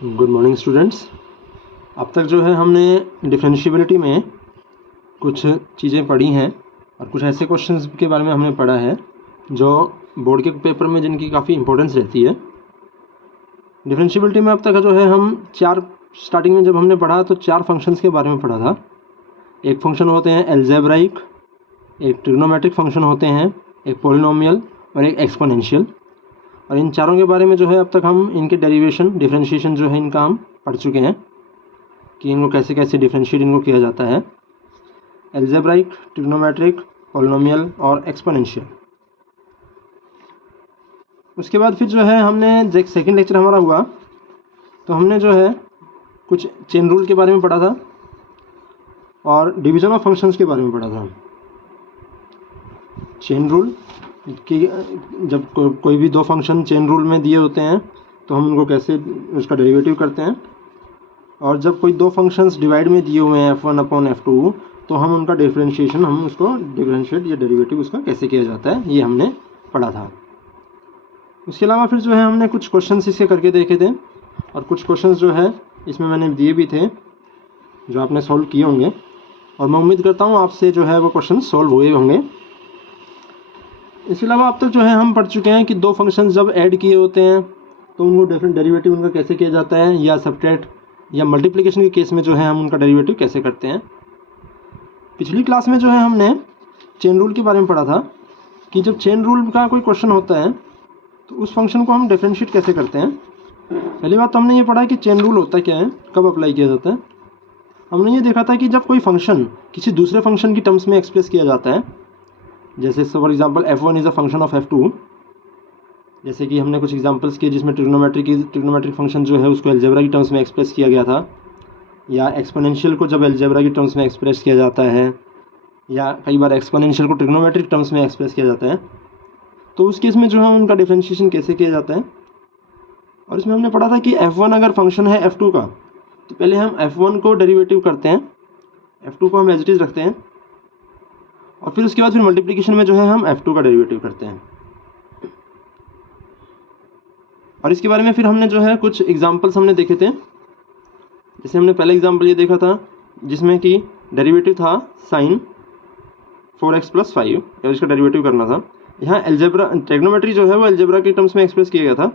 Good morning students. अब तक जो है हमने डिफरेंशिएबिलिटी में कुछ चीज़ें पढ़ी हैं और कुछ ऐसे क्वेश्चंस के बारे में हमने पढ़ा है जो बोर्ड के पेपर में जिनकी काफ़ी इंपॉर्टेंस रहती है। डिफरेंशिएबिलिटी में अब तक जो है हम स्टार्टिंग में जब हमने पढ़ा तो 4 फंक्शंस के बारे में पढ़ा था। एक फंक्शन होते हैं अलजेब्राइक, एक ट्रिग्नोमेट्रिक फंक्शन होते हैं, एक पॉलिनोमियल और एक एक्सपोनेंशियल। और इन चारों के बारे में जो है अब तक हम इनके डेरिवेशन डिफरेंशिएशन जो है इनका हम पढ़ चुके हैं कि इनको कैसे कैसे डिफरेंशिएट इनको किया जाता है। अलजेब्राइक, ट्रिग्नोमेट्रिक, पॉलिनोमियल और एक्सपोनेंशियल। उसके बाद फिर जो है हमने सेकंड लेक्चर हमारा हुआ तो हमने जो है कुछ चेन रूल के बारे में पढ़ा था और डिवीज़न ऑफ फंक्शंस के बारे में पढ़ा था। चेन रूल कि जब कोई भी दो फंक्शन चेन रूल में दिए होते हैं तो हम उनको कैसे उसका डेरिवेटिव करते हैं, और जब कोई दो फंक्शंस डिवाइड में दिए हुए हैं f1/f2 तो हम उनका डिफरेंशिएशन हम उसको डिफरेंशिएट या डेरिवेटिव उसका कैसे किया जाता है ये हमने पढ़ा था। उसके अलावा फिर जो है हमने कुछ क्वेश्चंस इसके करके देखे थे और कुछ क्वेश्चंस जो है इसमें मैंने दिए भी थे जो आपने सॉल्व किए होंगे और मैं उम्मीद करता हूँ आपसे जो है वो क्वेश्चन सॉल्व हुए होंगे। इसके अलावा अब तक जो है हम पढ़ चुके हैं कि दो फंक्शंस जब ऐड किए होते हैं तो उनको डिफरेंट डेरिवेटिव उनका कैसे किया जाता है, या सब्ट्रैक्ट या मल्टीप्लिकेशन के केस में जो है हम उनका डेरिवेटिव कैसे करते हैं। पिछली क्लास में जो है हमने चेन रूल के बारे में पढ़ा था कि जब चेन रूल का कोई क्वेश्चन होता है तो उस फंक्शन को हम डिफरेंशिएट कैसे करते हैं। पहली बात तो हमने ये पढ़ा कि चेन रूल होता क्या है, कब अप्लाई किया जाता है। हमने ये देखा था कि जब कोई फंक्शन किसी दूसरे फंक्शन की टर्म्स में एक्सप्रेस किया जाता है, जैसे for example f1 is a function of f2, जैसे कि हमने कुछ एग्जांपल्स किए जिसमें ट्रिग्नोमेट्रिक फंक्शन जो है उसको अलजेब्रा की टर्म्स में एक्सप्रेस किया गया था, या एक्सपोनेंशियल को जब अलजेब्रा की टर्म्स में एक्सप्रेस किया जाता है, या कई बार एक्सपोनेंशियल को ट्रिग्नोमेट्रिक टर्म्स में एक्सप्रेस किया जाता है, तो उस केस में जो है उनका डिफरेंशिएशन कैसे किया जाता है। और इसमें हमने पढ़ा था कि f1 अगर फंक्शन है f2 का तो पहले हम f1 को डेरिवेटिव करते हैं, f2 को हम एज इट इज़ रखते हैं और फिर उसके बाद फिर मल्टीप्लिकेशन में जो है हम f2 का डेरिवेटिव करते हैं। और इसके बारे में फिर हमने जो है कुछ एग्जांपल्स हमने देखे थे। जैसे हमने पहला एग्जांपल ये देखा था जिसमें कि डेरिवेटिव था साइन 4x + 5 और इसका डेरिवेटिव करना था। यहाँ अलजेब्रा ट्रिग्नोमेट्री जो है वो अलजेब्रा के टर्म्स में एक्सप्रेस किया गया था।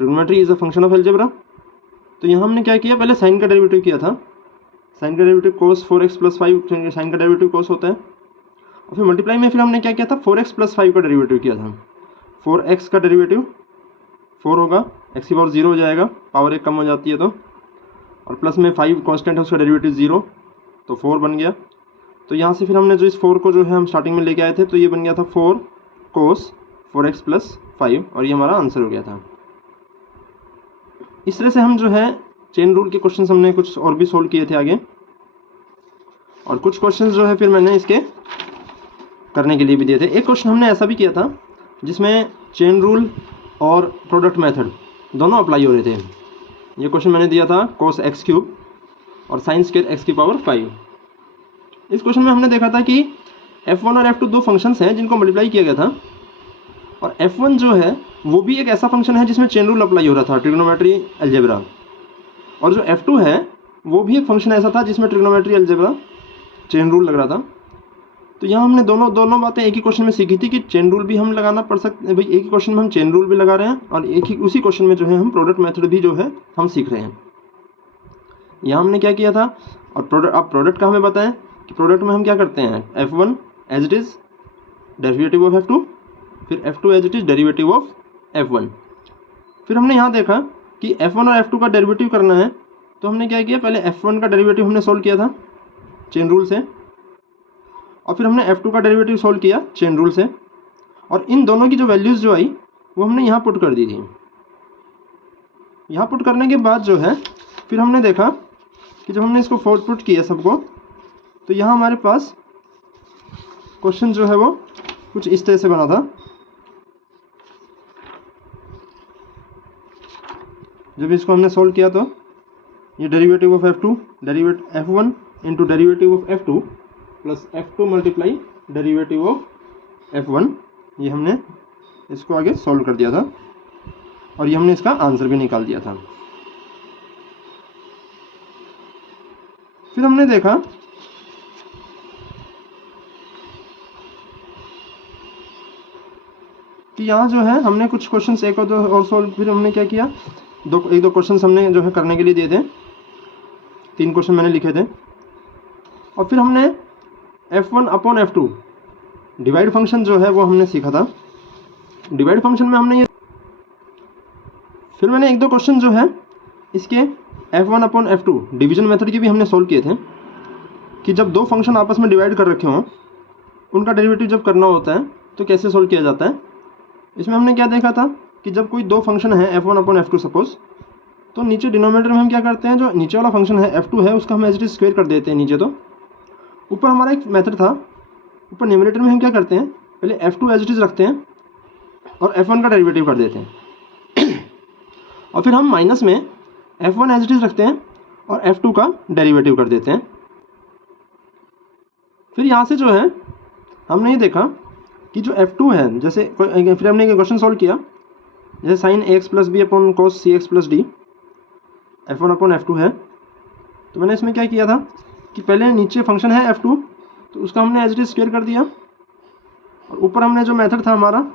Trigonometry is a function of algebra. तो यहाँ हमने क्या किया, पहले साइन का डेरिवेटिव किया था। साइन का डेरिवेटिव cos 4x + 5, साइन का डेरिवेटिव cos होता है। और फिर मल्टीप्लाई में फिर हमने क्या किया था, 4x + 5 का डेरिवेटिव किया था। 4x का डेरिवेटिव 4 होगा, x की पावर 0 हो जाएगा, पावर 1 कम हो जाती है तो, और प्लस में 5 कांस्टेंट है उसका डेरिवेटिव 0 तो 4 बन गया। तो यहाँ से फिर हमने जो इस 4 को जो है हम स्टार्टिंग में लेके आए थे तो ये बन गया था 4 cos 4x + 5 और ये हमारा आंसर हो गया था। इस तरह से हम जो है चेन रूल के क्वेश्चंस हमने कुछ और भी सोल्व किए थे आगे, और कुछ क्वेश्चंस जो है फिर मैंने इसके करने के लिए भी दिए थे। एक क्वेश्चन हमने ऐसा भी किया था जिसमें चेन रूल और प्रोडक्ट मेथड दोनों अप्लाई हो रहे थे। ये क्वेश्चन मैंने दिया था cos x³ और sin स्क्वायर x की पावर 5। इस क्वेश्चन में हमने देखा था कि f1 और f2 दो फंक्शंस हैं जिनको मल्टीप्लाई किया गया था, और f1 जो है वो भी एक ऐसा फंक्शन है जिसमें चेन रूल अप्लाई हो रहा था, ट्रिग्नोमेट्री अलजेब्रा, और जो f2 है वो भी एक फंक्शन ऐसा था जिसमें ट्रिग्नोमेट्री अलजेब्रा चेन रूल लग रहा था। तो यहाँ हमने दोनों बातें एक ही क्वेश्चन में सीखी थी कि चेन रूल भी हम लगाना पड़ सकते हैं भाई, एक ही क्वेश्चन में हम चेन रूल भी लगा रहे हैं और एक ही उसी क्वेश्चन में जो है हम प्रोडक्ट मेथड भी जो है हम सीख रहे हैं। यहाँ हमने क्या किया था, और प्रोडक्ट का हमें बताएं कि प्रोडक्ट में हम क्या करते हैं, f1 as it is derivative of f2, फिर f2 as it is derivative of f1। फिर हमने यहाँ देखा कि f1 और f2 का डेरिवेटिव करना है तो हमने क्या किया, पहले f1 का डेरिवेटिव हमने सोल्व किया था चेन रूल से, और फिर हमने f2 का डेरिवेटिव सोल्व किया चेन रूल से, और इन दोनों की जो वैल्यूज़ जो आई वो हमने यहाँ पुट कर दी थी। यहाँ पुट करने के बाद जो है फिर हमने देखा कि जब हमने इसको पुट किया सबको तो यहाँ हमारे पास क्वेश्चन जो है वो कुछ इस तरह से बना था। जब इसको हमने सोल्व किया तो ये derivative of f1 into derivative of f2 plus f2 multiply derivative of f1, ये हमने इसको आगे सॉल्व कर दिया था और ये हमने इसका आंसर भी निकाल दिया था। फिर हमने देखा कि यहाँ जो है हमने कुछ क्वेश्चंस एक और दो और सॉल्व, फिर हमने क्या किया, एक दो क्वेश्चंस हमने जो है करने के लिए दिए थे, 3 क्वेश्चन मैंने लिखे थे। और फिर हमने f1 upon f2 divide function जो है वो हमने सीखा था। डिवाइड फंक्शन में हमने ये, फिर मैंने एक दो क्वेश्चन जो है इसके f1 upon f2 division method के भी हमने सोल्व किए थे कि जब दो फंक्शन आपस में डिवाइड कर रखे हों उनका डेरिवेटिव जब करना होता है तो कैसे सोल्व किया जाता है। इसमें हमने क्या देखा था कि जब कोई दो फंक्शन है f1 अपॉन f2 सपोज, तो नीचे डिनोमिनेटर में हम क्या करते हैं, जो नीचे वाला फंक्शन है f2 है उसका हम एज इट इज स्क्वायर कर देते हैं नीचे। तो ऊपर हमारा एक मेथड था, ऊपर न्यूमरेटर में हम क्या करते हैं, पहले f2 एज इट इज रखते हैं और f1 का डेरिवेटिव कर देते हैं और फिर हम माइनस में f1 एज इट इज रखते हैं और f2 का डेरिवेटिव कर देते हैं। फिर यहाँ से जो है हमने ये देखा कि जो f2 है, जैसे फिर हमने एक क्वेश्चन सॉल्व किया, जैसे sine ax plus B upon cos C X plus D f1 upon f2 है। तो मैंने इसमें क्या किया था कि पहले नीचे फंक्शन है f2 तो उसका हमने एज इट इज स्क्वायर कर दिया और ऊपर हमने जो मेथड था हमारा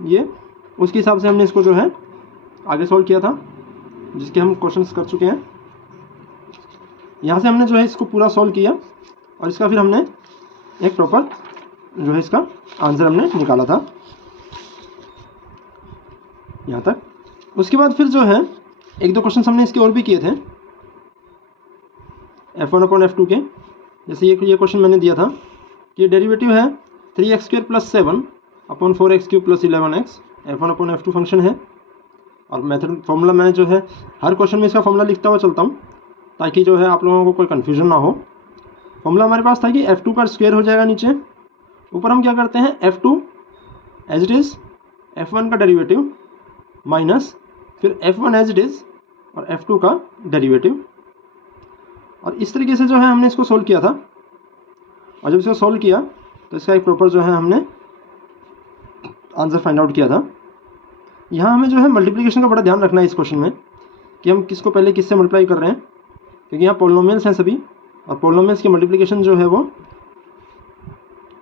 ये, उसके हिसाब से हमने इसको जो है आगे सॉल्व किया था, जिसके हम क्वेश्चंस कर चुके हैं। यहाँ से हमने जो है इसको पूरा सॉल्व किया और इसका फिर हमने एक प्रॉपर जो है इसका आंसर हमने निकाला था यहाँ तक। उसके बाद फिर जो है एक दो क्वेश्चन हमने इसके और भी किए थे f1 अपॉन f2 के। जैसे ये क्वेश्चन मैंने दिया था कि डेरिवेटिव है 3x square plus 7 upon 4x cube plus 11x, f1 upon f2 function है। और मेथड फॉर्मूला मैं जो है हर क्वेश्चन में इसका फॉर्मूला लिखता हुआ चलता हूँ ताकि जो है आप लोगों को कोई कन्फ्यूजन ना हो। फॉर्मूला हमारे पास था कि f2 का स्क्वायर हो जाएगा नीचे, ऊपर हम क्या करते हैं f2 as it is f1 का डेरिवेटिव माइनस फिर f1 एज इट इज़ और f2 का डेरिवेटिव। और इस तरीके से जो है हमने इसको सोल्व किया था। और जब इसको सोल्व किया तो इसका एक प्रॉपर जो है हमने आंसर फाइंड आउट किया था। यहाँ हमें जो है मल्टीप्लिकेशन का बड़ा ध्यान रखना है इस क्वेश्चन में कि हम किसको पहले किससे मल्टीप्लाई कर रहे हैं, क्योंकि यहाँ पॉलिनोमियल्स हैं सभी और पॉलिनोमियल्स की मल्टीप्लिकेशन जो है वो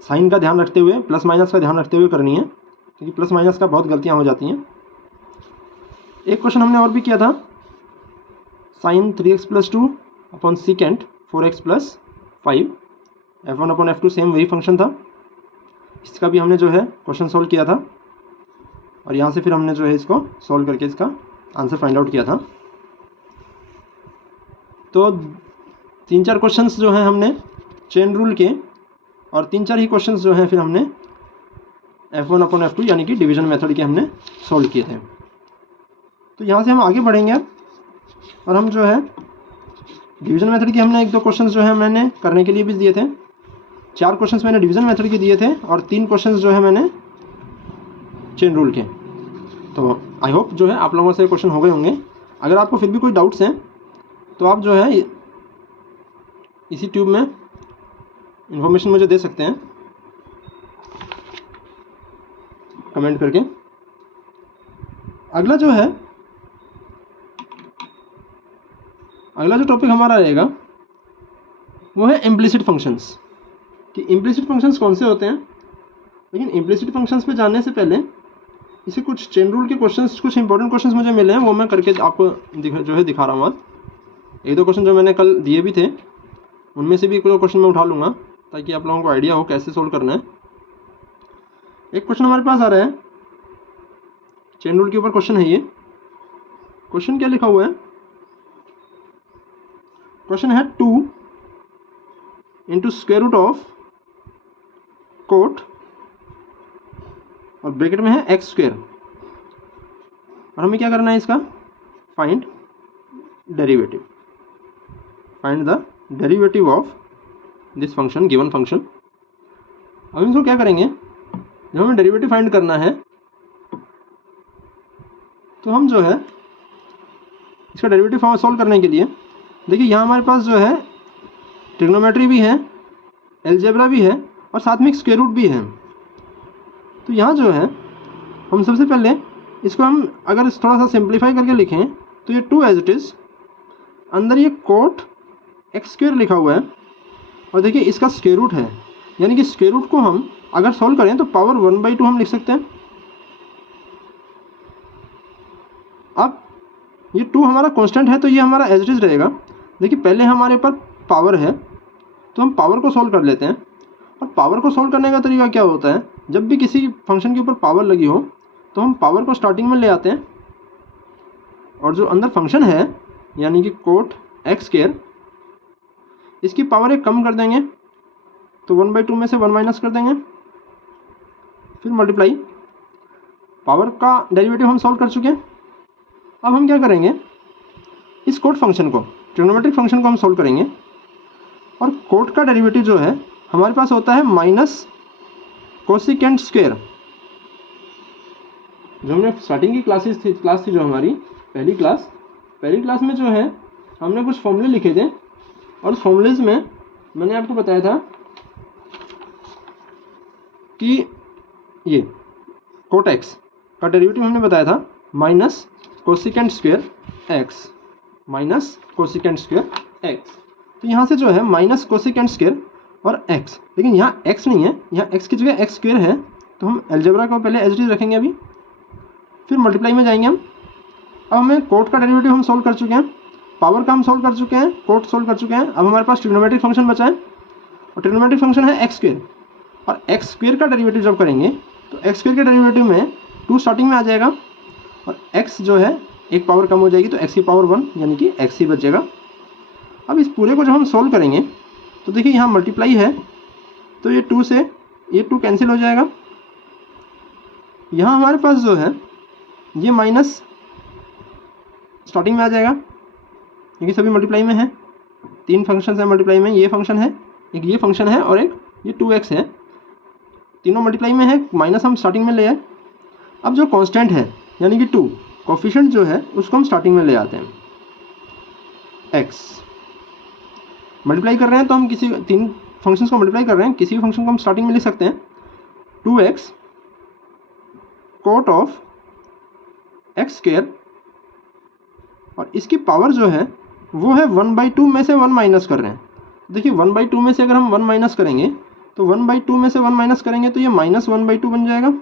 साइन का ध्यान रखते हुए, प्लस माइनस का ध्यान रखते हुए करनी है, क्योंकि प्लस माइनस का बहुत गलतियाँ हो जाती हैं। एक क्वेश्चन हमने और भी किया था, sine 3x plus 2 upon secant 4x plus 5, f1 upon f2 same वही फंक्शन था। इसका भी हमने जो है क्वेश्चन सॉल्व किया था और यहाँ से फिर हमने जो है इसको सॉल्व करके इसका आंसर फाइंड आउट किया था। तो 3-4 क्वेश्चंस जो हैं हमने चेन रूल के और 3-4 ही क्वेश्चंस जो हैं फिर हमने f1 अपॉन f2 यानी कि डिवीजन मेथड के हमने सॉल्व किए थे। तो यहाँ से हम आगे बढ़ेंगे और हम जो है डिवीजन मेथड के हमने एक दो क्वेश्चंस जो है मैंने करने के लिए भी दिए थे। 4 क्वेश्चंस मैंने डिवीजन मेथड के दिए थे और 3 क्वेश्चंस जो है मैंने चेन रूल के। तो आई होप जो है आप लोगों से क्वेश्चन हो गए होंगे। अगर आपको फिर भी कोई डाउट्स हैं तो आप जो है इसी ट्यूब में इन्फॉर्मेशन मुझे दे सकते हैं कमेंट करके। अगला जो टॉपिक हमारा रहेगा वो है इम्प्लिसिट फंक्शंस, कि इम्प्लिसिट फंक्शंस कौन से होते हैं। लेकिन इम्प्लिसिट फंक्शंस पे जाने से पहले इसे कुछ चेन रूल के क्वेश्चंस, कुछ इंपॉर्टेंट क्वेश्चंस मुझे मिले हैं, वो मैं करके आपको दिखा रहा हूँ आज। एक दो क्वेश्चन जो मैंने कल दिए भी थे उनमें से भी एक दो क्वेश्चन मैं उठा लूँगा ताकि आप लोगों को आइडिया हो कैसे सोल्व करना है। एक क्वेश्चन हमारे पास आ रहा है चेन रूल के ऊपर क्वेश्चन है। ये क्वेश्चन क्या लिखा हुआ है, क्वेश्चन है 2 into square root of cot और ब्रैकेट में है एक्स स्क्वायर और हमें क्या करना है इसका find derivative, find the derivative of this function given function. अब इसको क्या करेंगे, जब हमें डेरिवेटिव फाइंड करना है तो हम जो है इसका डेरिवेटिव सॉल्व करने के लिए देखिए यहाँ हमारे पास जो है ट्रिग्नोमेट्री भी है, अलजेब्रा भी है और साथ में एक स्क्वायर रूट भी है। तो यहाँ जो है हम सबसे पहले इसको हम अगर थोड़ा सा सिंप्लीफाई करके लिखें तो ये 2 एज इट इज़, अंदर ये कोट एक्स स्क्वायर लिखा हुआ है और देखिए इसका स्क्वायर रूट है, यानी कि स्क्वायर रूट को हम अगर सॉल्व करें तो पावर 1/2 हम लिख सकते हैं। अब ये 2 हमारा कांस्टेंट है तो ये हमारा एज इट इज रहेगा। देखिए पहले हमारे पर पावर है तो हम पावर को सॉल्व कर लेते हैं। और पावर को सॉल्व करने का तरीका क्या होता है, जब भी किसी फंक्शन के ऊपर पावर लगी हो तो हम पावर को स्टार्टिंग में ले आते हैं और जो अंदर फंक्शन है यानी कि कोट एक्स स्क्वायर, इसकी पावर एक कम कर देंगे तो 1/2 में से 1 माइनस कर देंगे, फिर मल्टीप्लाई। पावर का डेरिवेटिव हम सॉल्व कर चुके हैं। अब हम क्या करेंगे, इस कोट फंक्शन को, ट्रिग्नोमेट्रिक फंक्शन को हम सॉल्व करेंगे और कोट का डेरिवेटिव जो है हमारे पास होता है माइनस कोसिकेंट स्क्वायर। जो हमने स्टार्टिंग की क्लास थी जो हमारी पहली क्लास में जो है हमने कुछ फॉर्मूले लिखे थे और उस फॉर्मूलेज में मैंने आपको बताया था कि ये कोट एक्स का डेरिवेटिव हमने बताया था minus cosecant square x, minus cosecant square x. तो यहाँ से जो है माइनस कोसिकेंट स्क्वायर और एक्स, लेकिन यहाँ एक्स नहीं है, यहाँ एक्स की जगह एक्स स्क्वायर है तो हम अलजेब्रा को पहले एज इट इज रखेंगे अभी, फिर मल्टीप्लाई में जाएंगे हम। अब हमें कोट का डेरिवेटिव हम सोल्व कर चुके हैं, पावर का हम सोल्व कर चुके हैं, कोट सोल्व कर चुके हैं। अब हमारे पास ट्रिग्नोमेट्रिक फंक्शन बचा है और ट्रिग्नोमेट्रिक फंक्शन है एक्स स्क्वायर, और एक्स स्क्वायर का डेरिवेटिव जब करेंगे तो एक्स स्क्वायर के डेरिवेटिव में 2 स्टार्टिंग में आ जाएगा और एक्स जो है एक पावर कम हो जाएगी तो एक्स की पावर 1 यानी कि एक्स ही बचेगा। अब इस पूरे को जब हम सोल्व करेंगे तो देखिए यहाँ मल्टीप्लाई है तो ये 2 से ये 2 कैंसिल हो जाएगा। यहाँ हमारे पास जो है ये माइनस स्टार्टिंग में आ जाएगा क्योंकि सभी मल्टीप्लाई में है, 3 फंक्शन है मल्टीप्लाई में, ये फंक्शन है, एक ये फंक्शन है और एक ये 2x है, तीनों मल्टीप्लाई में है, माइनस हम स्टार्टिंग में ले आए। अब जो कांस्टेंट है यानी कि 2 कोफिशिएंट जो है उसको हम स्टार्टिंग में ले आते हैं, x मल्टीप्लाई कर रहे हैं तो हम किसी 3 फंक्शंस को मल्टीप्लाई कर रहे हैं, किसी भी फंक्शन को हम स्टार्टिंग में लिख सकते हैं 2x coat of x square और इसकी पावर जो है वो है 1/2 में से 1 माइनस कर रहे हैं। देखिए 1/2 में से अगर हम 1 माइनस करेंगे तो 1/2 में से 1 माइनस करेंगे तो ये माइनस 1/2 बन जाएगा,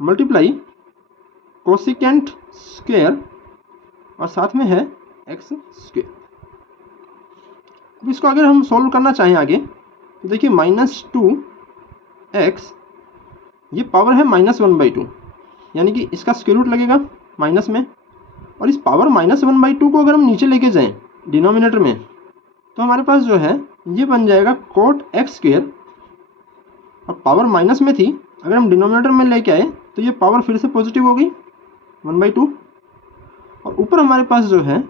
मल्टीप्लाई कोसिकेंट स्क्वायर और साथ में है एक्स स्क्वायर। अब इसको अगर हम सॉल्व करना चाहें आगे तो देखिए -2x ये पावर है -1/2 यानी कि इसका स्क्वायर रूट लगेगा माइनस में, और इस पावर -1/2 को अगर हम नीचे लेके जाएं डिनोमिनेटर में तो हमारे पास जो है ये बन जाएगा कोट एक्स स्क्वायर, और पावर माइनस में थी अगर हम डिनोमिनेटर में लेके आए तो ये पावर फिर से पॉजिटिव हो गई 1/2, और ऊपर हमारे पास जो है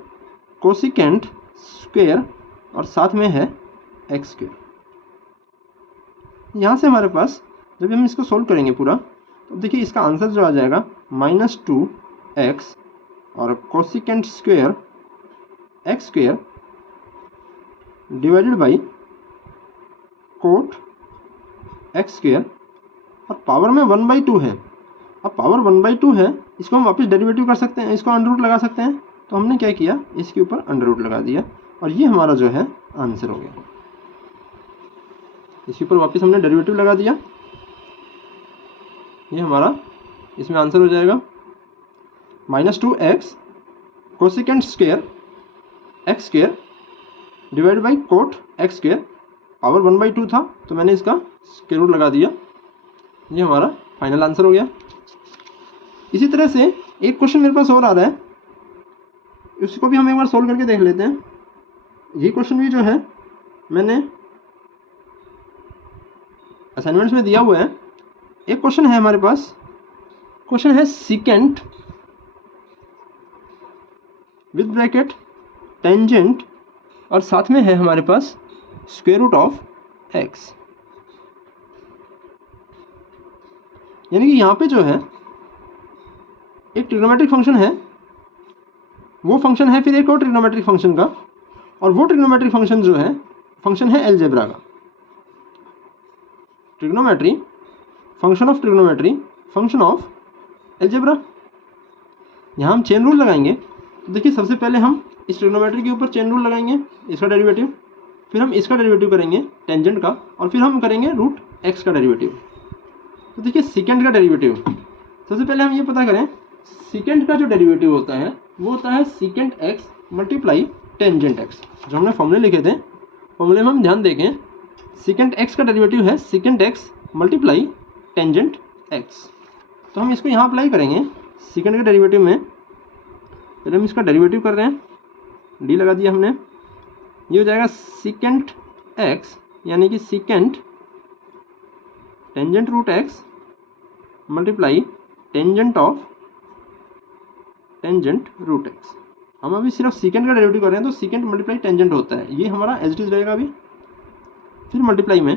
कोसिकेंट स्क्वायर और साथ में है एक्स स्क्वायर। यहाँ से हमारे पास जब हम इसको सोल्व करेंगे पूरा तो देखिए इसका आंसर जो आ जाएगा -2x और cosecant square x square divided by cot x square, और पावर में 1/2 है। अब पावर 1/2 है, इसको हम वापस डेरिवेटिव कर सकते हैं, इसको अंडर रूट लगा सकते हैं, तो हमने क्या किया इसके ऊपर अंडर रूट लगा दिया और ये हमारा जो है आंसर हो गया। इसके ऊपर वापस हमने डेरिवेटिव लगा दिया, ये हमारा इसमें आंसर हो जाएगा -2x cosecant square x square divide by cot x square, power 1/2 था तो मैंने इसका स्क्वायर रूट लगा दिया, ये हमारा फाइनल आंसर हो गया। इसी तरह से एक क्वेश्चन मेरे पास और आ रहा है, उसको भी हम एक बार सोल्व करके देख लेते हैं। ये क्वेश्चन भी जो है मैंने असाइनमेंट्स में दिया हुआ है। एक क्वेश्चन है हमारे पास, क्वेश्चन है सीकेंट विद ब्रैकेट टेंजेंट और साथ में है हमारे पास स्क्वायर रूट ऑफ एक्स, यानी कि यहाँ पे जो है एक ट्रिग्नोमेट्रिक फंक्शन है, वो फंक्शन है फिर एक और ट्रिग्नोमेट्रिक फंक्शन का, और वो ट्रिग्नोमेट्रिक फंक्शन जो है फंक्शन है अलजेब्रा का। Trigonometry function of trigonometry function of algebra. यहाँ हम चेन रूल लगाएंगे तो देखिए सबसे पहले हम इस ट्रिग्नोमेट्री के ऊपर चेन रूल लगाएंगे, इसका डेरिवेटिव, फिर हम इसका डेरिवेटिव करेंगे टेंजेंट का, और फिर हम करेंगे रूट एक्स का डेरिवेटिव। तो देखिए सेकेंड का डेरिवेटिव, सबसे पहले हम ये पता करें सेकेंड का जो डेरिवेटिव होता है वो होता है second x multiply tangent x. जो हमने फॉर्मूले लिखे थे, फॉर्मूले में हम ध्यान देखें सेकेंड एक्स का डेरिवेटिव है second x multiply tangent x. तो हम इसको यहाँ अप्लाई करेंगे सेकेंड के डेरिवेटिव में। पहले हम इसका डेरिवेटिव कर रहे हैं, डी लगा दिया हमने, ये हो जाएगा सेकेंड एक्स यानी कि secant tangent root x multiply tangent of tangent root x. हम अभी सिर्फ सेकेंड का डेरिवेटिव कर रहे हैं तो सेकेंड मल्टीप्लाई टेंजेंट होता है, ये हमारा एज इट इज रहेगा अभी। फिर मल्टीप्लाई में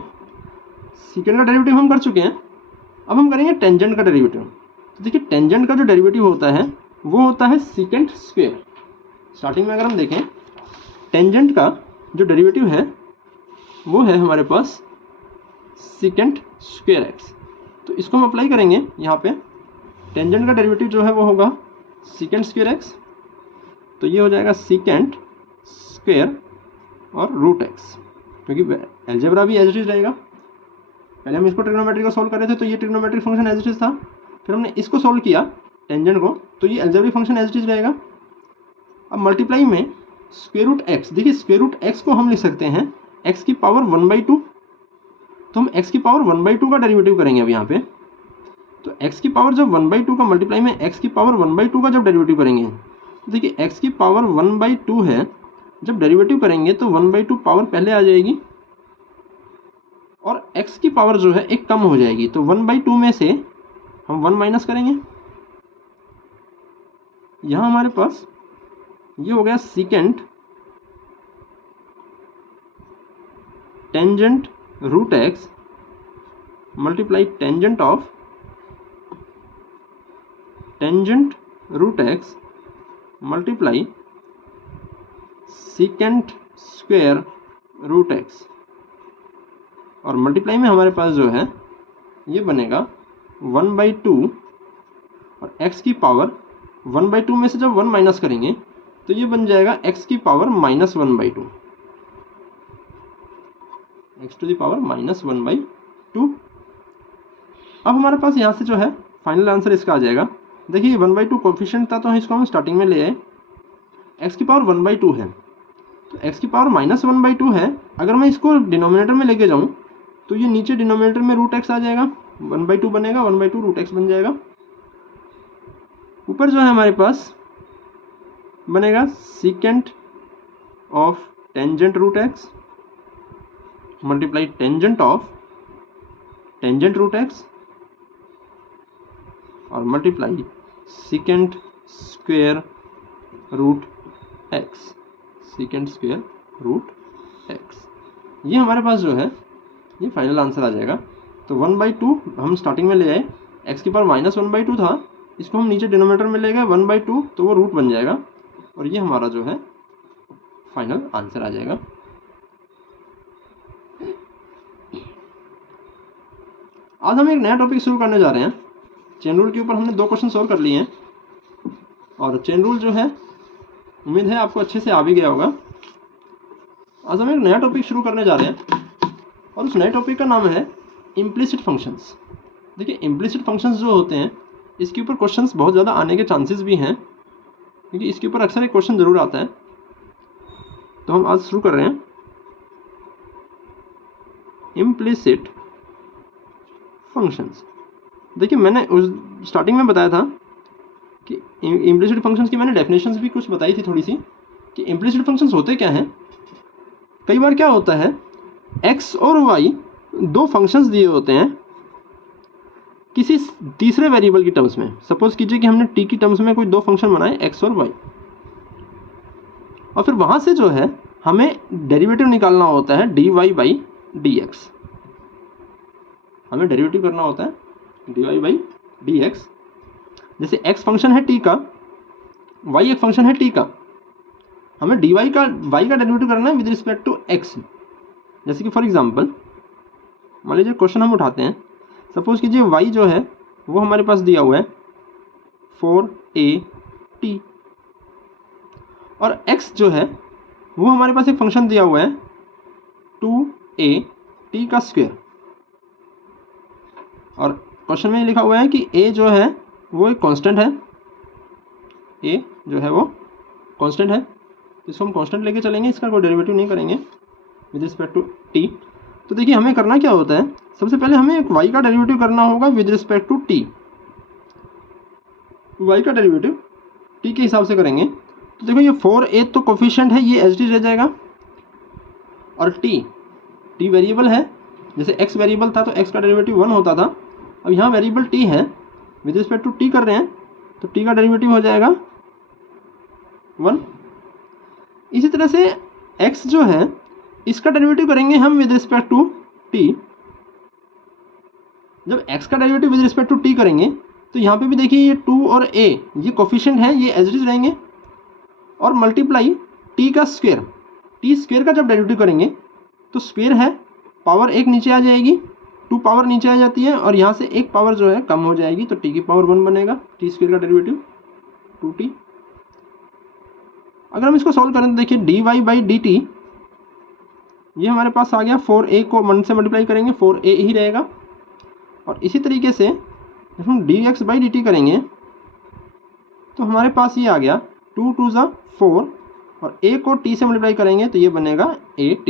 सेकेंड का डेरिवेटिव हम कर चुके हैं, अब हम करेंगे टेंजेंट का डेरिवेटिव। तो देखिए टेंजेंट का जो डेरिवेटिव होता है वो होता है सेकेंड स्क्वायर। स्टार्टिंग में अगर हम देखें टेंजेंट का जो डेरिवेटिव है वो है हमारे पास सेकेंड स्क्वायर एक्स। तो इसको हम अप्लाई करेंगे यहाँ पे, टेंजेंट का डेरिवेटिव जो है वो होगा सेकेंड स्क्वायर एक्स, तो ये हो जाएगा सेकेंड स्क्वायर और रूट एक्स, क्योंकि अलजेब्रा भी एज इट इज रहेगा। पहले हम इसको ट्रिग्नोमेट्री को सोल्व कर रहे थे तो ये trigonometric function as it is था, फिर हमने इसको सोल्व किया टेंजेंट को तो ये algebraic function as it is रहेगा। अब मल्टीप्लाई में स्क्वायर रूट एक्स, देखिए स्क्वायर रूट एक्स को हम लिख सकते हैं एक्स की पावर 1/2, तो हम x की पावर 1/2 का डेरिवेटिव करेंगे अब यहाँ पे। तो x की पावर जब 1/2 का मल्टीप्लाई में x की पावर 1/2 का जब डेरिवेटिव करेंगे, तो देखिए x की पावर 1/2 है, जब डेरिवेटिव करेंगे तो 1/2 पावर पहले आ जाएगी और x की पावर जो है एक कम हो जाएगी, तो 1/2 में से हम 1 माइनस करेंगे। यहाँ हमारे पास ये हो गया secant tangent root x multiply tangent of tangent root x multiply second square root x, और मल्टीप्लाई में हमारे पास जो है ये बनेगा 1/2 और x की पावर 1/2 में से जब 1 माइनस करेंगे तो ये बन जाएगा x की power -1/2, x to the power -1/2। अब हमारे पास यहाँ से जो है फाइनल आंसर इसका आ जाएगा। देखिए 1/2 कोफिशिएंट था तो इसको हम स्टार्टिंग में ले आए, x की पावर 1/2 है तो x की पावर -1/2 है। अगर मैं इसको डिनोमिनेटर में लेके जाऊँ तो ये नीचे डिनोमिनेटर में रूट एक्स आ जाएगा, 1/2 बनेगा, 1/2 रूट एक्स बन जाएगा। ऊपर जो है हमारे पास बनेगा second of tangent root x multiply tangent of tangent root x और multiply second square root X, second square root X. ये हमारे पास जो है ये फाइनल आंसर आ जाएगा। तो 1/2 हम स्टार्टिंग में ले आए, x की पावर -1/2 था, इसको हम नीचे डिनोमिनेटर में ले गए 1/2 तो वो रूट बन जाएगा और ये हमारा जो है फाइनल आंसर आ जाएगा। आज हम एक नया टॉपिक शुरू करने जा रहे हैं। चेन रूल के ऊपर हमने 2 क्वेश्चन सॉल्व कर लिए हैं और चेन रूल जो है उम्मीद है आपको अच्छे से आ भी गया होगा। आज हम एक नया टॉपिक शुरू करने जा रहे हैं और उस नए टॉपिक का नाम है इम्प्लिसिट फंक्शंस। देखिए इम्प्लिसिट फंक्शंस जो होते हैं इसके ऊपर क्वेश्चंस बहुत ज़्यादा आने के चांसेस भी हैं, क्योंकि इसके ऊपर अक्सर एक क्वेश्चन ज़रूर आता है। तो हम आज शुरू कर रहे हैं इम्प्लिसिट फंक्शंस। देखिए मैंने उस स्टार्टिंग में बताया था कि इम्प्लिसिट फंक्शंस की मैंने डेफिनेशंस भी कुछ बताई थी थोड़ी सी, कि इम्प्लिसिट फंक्शंस होते क्या हैं। कई बार क्या होता है x और y 2 फंक्शंस दिए होते हैं किसी तीसरे वेरिएबल की टर्म्स में। सपोज कीजिए कि हमने t की टर्म्स में कोई 2 फंक्शन बनाए x और y, और फिर वहाँ से जो है हमें डेरिवेटिव निकालना होता है dy/dx। हमें डेरिवेटिव करना होता है dy/dx। जैसे x फंक्शन है t का, y एक फंक्शन है t का, हमें dy का y का डेरिवेटिव करना है विद रिस्पेक्ट टू x। जैसे कि फॉर एग्जांपल मान लीजिए क्वेश्चन हम उठाते हैं, सपोज कीजिए y जो है वो हमारे पास दिया हुआ है 4at और x जो है वो हमारे पास एक फंक्शन दिया हुआ है 2a t का स्क्वायर, और क्वेश्चन में लिखा हुआ है कि a जो है वो एक कांस्टेंट है, a जो है वो कांस्टेंट है, तो इसको हम कांस्टेंट लेके चलेंगे, इसका कोई डेरिवेटिव नहीं करेंगे विद रिस्पेक्ट टू t। तो देखिए हमें करना क्या होता है, सबसे पहले हमें एक y का डेरिवेटिव करना होगा with respect to t। y का डेरिवेटिव t के हिसाब से करेंगे। तो देखो ये 4a तो कोफिशिएंट है, ये एच डी रह जाएगा, और t वेरिएबल है, जैसे x वेरिएबल था तो x का डेरिवेटिव 1 होता था, अब यहाँ वेरिएबल t है, विद रिस्पेक्ट टू t कर रहे हैं तो t का डेरिवेटिव हो जाएगा 1। इसी तरह से x जो है इसका डेरिवेटिव करेंगे हम विद रिस्पेक्ट टू t। जब x का derivative with respect to t करेंगे तो यहाँ पे भी देखिए ये 2 और a ये कोफिशिएंट है, ये एज इट इज रहेंगे, और मल्टीप्लाई t का स्क्वायर, t स्क्वायर का जब डेरिवेटिव करेंगे तो स्क्वायर है, पावर एक नीचे आ जाएगी, 2 पावर नीचे आ जाती है, और यहाँ से एक पावर जो है कम हो जाएगी, तो t की पावर 1 बनेगा, t स्क्वायर का डेरिवेटिव 2t। अगर हम इसको सॉल्व करें तो देखिए dy बाई dt ये हमारे पास आ गया, 4a को 1 से मल्टीप्लाई करेंगे 4a ही रहेगा, और इसी तरीके से जब हम dx बाई dt करेंगे तो हमारे पास ये आ गया 2 2 ज़ा 4, और a को t से मल्टीप्लाई करेंगे तो ये बनेगा at।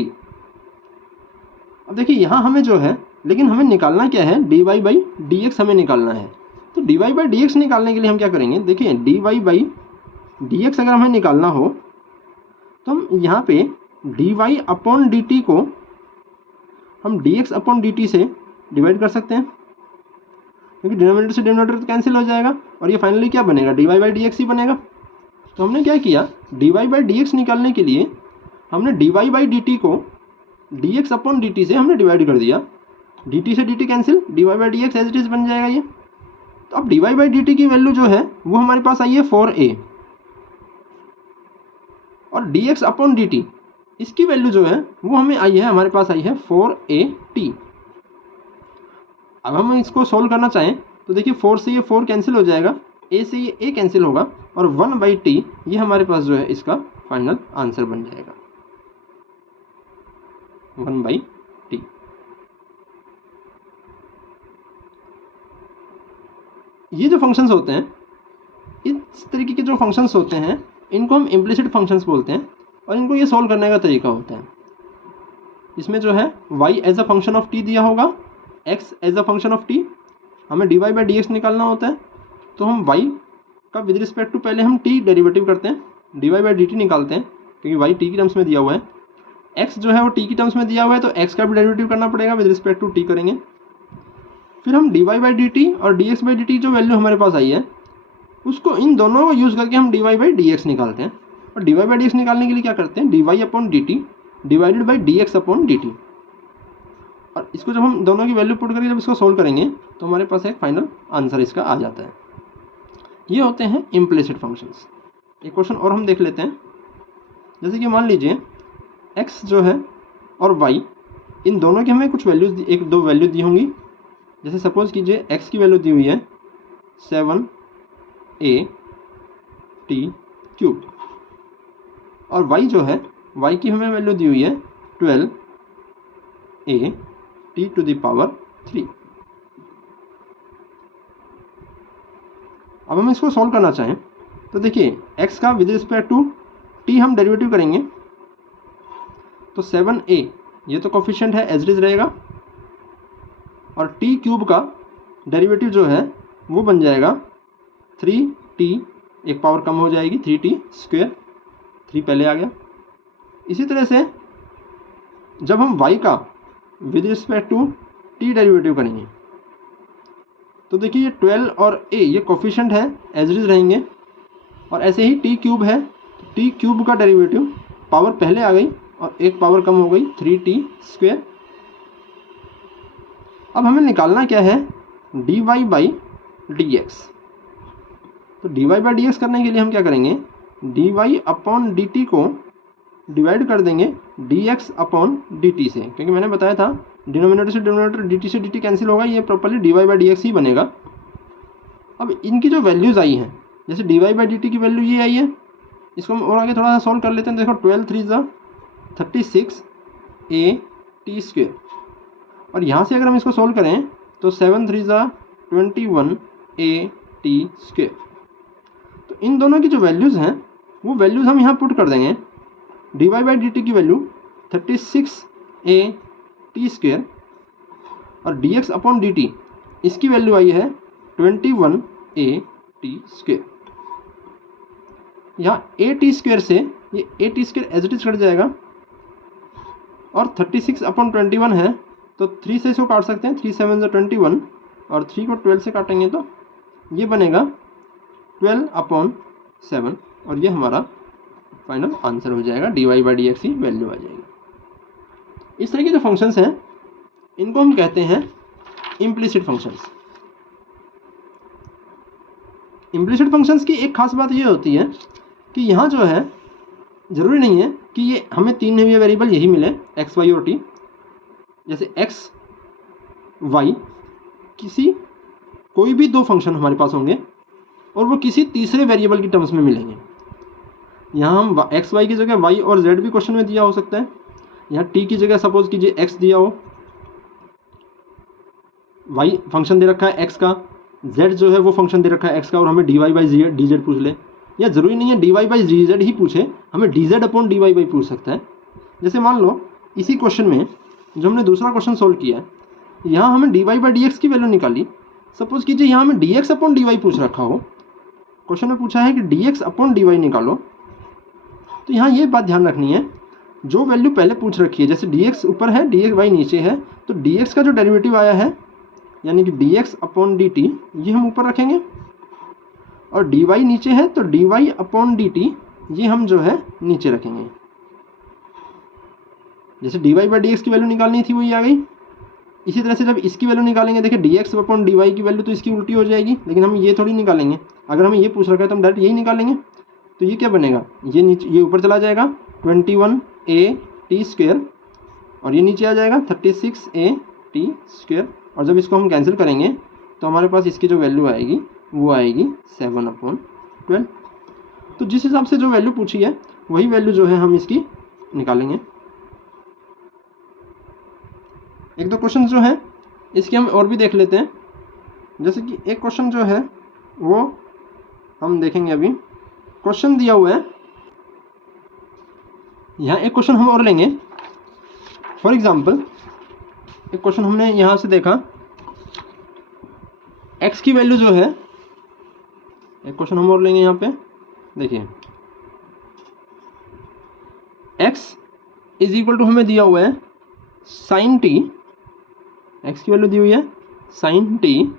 अब देखिए यहाँ हमें जो है, लेकिन हमें निकालना क्या है, dy बाई dx हमें निकालना है। तो dy बाई dx निकालने के लिए हम क्या करेंगे, देखिए dy बाई dx अगर हमें निकालना हो तो हम यहाँ पे dy अपॉन dt को हम dx अपॉन dt से डिवाइड कर सकते हैं, क्योंकि डिनोमिनेटर से डिनोमिनेटर तो कैंसिल हो जाएगा, और ये फाइनली क्या बनेगा, dy बाई dx ही बनेगा। तो हमने क्या किया, dy बाई dx निकालने के लिए हमने dy बाई dt को dx अपॉन dt से हमने डिवाइड कर दिया, dt से dt cancel, dy by dx as it is बन जाएगा ये। तो अब dy बाई dt की वैल्यू जो है वो हमारे पास आई है 4a, और dx अपॉन dt इसकी वैल्यू जो है वो हमें आई है, हमारे पास आई है 4at। अब हम इसको सोल्व करना चाहें तो देखिए 4 से ये 4 कैंसिल हो जाएगा, a से ये a कैंसिल होगा, और 1 बाई t ये हमारे पास जो है इसका फाइनल आंसर बन जाएगा, 1 बाई t। ये जो फंक्शंस होते हैं, इस तरीके के जो फंक्शंस होते हैं इनको हम इम्प्लिसिट फंक्शंस बोलते हैं, और इनको ये सोल्व करने का तरीका होता है, इसमें जो है y as a function of t दिया होगा, x as a function of t, हमें dy बाई dx निकालना होता है, तो हम y का विद रिस्पेक्ट टू पहले हम t डेरिवेटिव करते हैं, dy बाई dt निकालते हैं, क्योंकि y t की टर्म्स में दिया हुआ है, x जो है वो t की टर्म्स में दिया हुआ है तो x का भी डेरिवेटिव करना पड़ेगा, विद रिस्पेक्ट टू t करेंगे। फिर हम dy बाई dt और dx बाई dt जो वैल्यू हमारे पास आई है उसको, इन दोनों को यूज़ करके हम dy बाई dx निकालते हैं, और dy बाई dx निकालने के लिए क्या करते हैं, dy upon dt divided by dx upon dt, और इसको जब हम दोनों की वैल्यू पुट करके जब इसको सोल्व करेंगे तो हमारे पास एक फाइनल आंसर इसका आ जाता है। ये होते हैं इम्प्लिसिट फंक्शंस। एक क्वेश्चन और हम देख लेते हैं, जैसे कि मान लीजिए x जो है और y इन दोनों की हमें कुछ वैल्यूज, एक दो वैल्यू दी होंगी, जैसे सपोज कीजिए x की वैल्यू दी हुई है 7at क्यूब, और y जो है y की हमें वैल्यू दी हुई है 12at टू द पावर 3। अब हम इसको सॉल्व करना चाहें तो देखिए x का विद रिस्पेक्ट टू t हम डेरिवेटिव करेंगे, तो 7a ये तो कोफिशिएंट है, एज इट इज रहेगा, और t क्यूब का डेरिवेटिव जो है वो बन जाएगा 3t, एक पावर कम हो जाएगी, 3t स्क्वायर, 3 पहले आ गया। इसी तरह से जब हम y का with respect to t derivative करेंगे तो देखिए ये 12 और a ये कोफिशिएंट है, एज इट इज रहेंगे, और ऐसे ही t क्यूब है, t क्यूब का डेरिवेटिव पावर पहले आ गई और एक पावर कम हो गई, 3t स्क्वायर। अब हमें निकालना क्या है, dy बाई dx। तो dy बाई dx करने के लिए हम क्या करेंगे, dy अपॉन dt को डिवाइड कर देंगे dx अपॉन dt से, क्योंकि मैंने बताया था डिनोमिनेटर से डिनोमिनेटर, dt से dt कैंसिल होगा, ये प्रॉपर्ली dy बाई dx ही बनेगा। अब इनकी जो वैल्यूज़ आई हैं, जैसे dy बाई dt की वैल्यू ये आई है, इसको हम और आगे थोड़ा सा सॉल्व कर लेते हैं। देखो 12 3 ज़ा 36 ए टी स्क्वेयर, और यहाँ से अगर हम इसको सॉल्व करें तो 7 3 ज़ा 21 ए टी स्क्वेयर। तो इन दोनों की जो वैल्यूज़ हैं वो वैल्यूज़ हम यहाँ पुट कर देंगे। D Y by d t की वैल्यू 36 ए टी स्क्वेयर और d x upon d t इसकी वैल्यू आई है 21 ए टी स्क्वेयर। यहाँ ए टी स्क्वेयर से ये a t square as it is cut जाएगा, और 36 अपॉन 21 है तो 3 से इसको काट सकते हैं, 3 7 ज़ा 21, और 3 को 12 से काटेंगे तो ये बनेगा 12 अपॉन 7, और ये हमारा फाइनल आंसर हो जाएगा। D Y by d x की वैल्यू आ जाएगी। इस तरह के जो फंक्शंस हैं इनको हम कहते हैं इम्प्लिसिट फंक्शंस। इम्प्लिसिट फंक्शंस की एक खास बात ये होती है कि यहाँ जो है ज़रूरी नहीं है कि ये हमें 3 वेरिएबल यही मिले एक्स वाई और टी। जैसे एक्स वाई किसी कोई भी 2 फंक्शन हमारे पास होंगे और वो किसी तीसरे वेरिएबल की टर्म्स में मिलेंगे। यहाँ हम एक्स वाई की जगह वाई और जेड भी क्वेश्चन में दिया हो सकता है। यहाँ टी की जगह सपोज कीजिए एक्स दिया हो, वाई फंक्शन दे रखा है एक्स का, जेड जो है वो फंक्शन दे रखा है एक्स का, और हमें D Y by D Z पूछ ले। या ज़रूरी नहीं है D Y by D Z ही पूछे, हमें D Z upon D Y by पूछ सकता है। जैसे मान लो इसी क्वेश्चन में जो हमने दूसरा क्वेश्चन सोल्व किया है, यहाँ हमें D Y by d x की वैल्यू निकाली। सपोज कीजिए यहाँ हमें d x upon D y पूछ रखा हो, क्वेश्चन में पूछा है कि d x upon D y निकालो। तो यहाँ ये बात ध्यान रखनी है, जो वैल्यू पहले पूछ रखी है, जैसे डी एक्स ऊपर है डी एक्स वाई नीचे है, तो डी एक्स का जो डेरिवेटिव आया है यानी कि d x upon d t ये हम ऊपर रखेंगे, और डी वाई नीचे है तो d y upon d t ये हम जो है नीचे रखेंगे। जैसे d Y by d x की वैल्यू निकालनी थी वही आ गई। इसी तरह से जब इसकी वैल्यू निकालेंगे, देखिए d x upon D y की वैल्यू तो इसकी उल्टी हो जाएगी, लेकिन हम ये थोड़ी निकालेंगे। अगर हमें ये पूछ रखा है तो हम डायरेक्ट यही निकालेंगे। तो ये क्या बनेगा, ये नीचे ये ऊपर चला जाएगा 21 ए टी स्क्वेयर, और ये नीचे आ जाएगा 36 ए टी स्क्वेयर, और जब इसको हम कैंसिल करेंगे तो हमारे पास इसकी जो वैल्यू आएगी वो आएगी 7 अपॉन 12। तो जिस हिसाब से जो वैल्यू पूछी है वही वैल्यू जो है हम इसकी निकालेंगे। एक दो क्वेश्चन जो है इसके हम और भी देख लेते हैं। जैसे कि एक क्वेश्चन जो है वो हम देखेंगे अभी। क्वेश्चन दिया हुआ है, यहाँ एक क्वेश्चन हम और लेंगे। फॉर एग्जाम्पल एक क्वेश्चन हमने यहाँ से देखा, x की वैल्यू जो है, एक क्वेश्चन हम और लेंगे यहाँ पे। देखिए x इज इक्वल टू हमें दिया हुआ है साइन टी, x की वैल्यू दी हुई है साइन टी,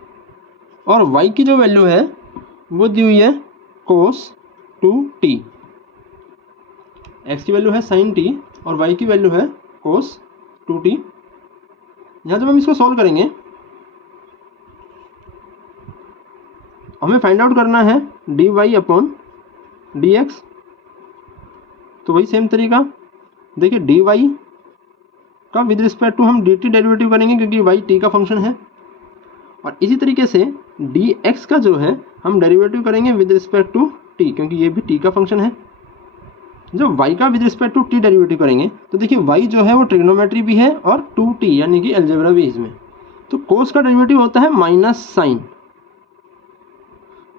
और y की जो वैल्यू है वो दी हुई है कोस 2t। x की वैल्यू है साइन टी और y की वैल्यू है कोस 2t। यहाँ जब हम इसको सॉल्व करेंगे हमें फाइंड आउट करना है D y upon d x. तो वही सेम तरीका, देखिए डी वाई का विद रिस्पेक्ट टू हम डी टी डेरिवेटिव करेंगे क्योंकि वाई टी का फंक्शन है, और इसी तरीके से डी एक्स का जो है हम डेरिवेटिव करेंगे विद रिस्पेक्ट टू टी क्योंकि ये भी टी का फंक्शन है। जब y का with respect to t derivative करेंगे तो देखिए y जो है वो ट्रिग्नोमेट्री भी है और 2t यानी कि अलजेब्रा भी इसमें। तो कोस का डेरिवेटिव होता है माइनस साइन,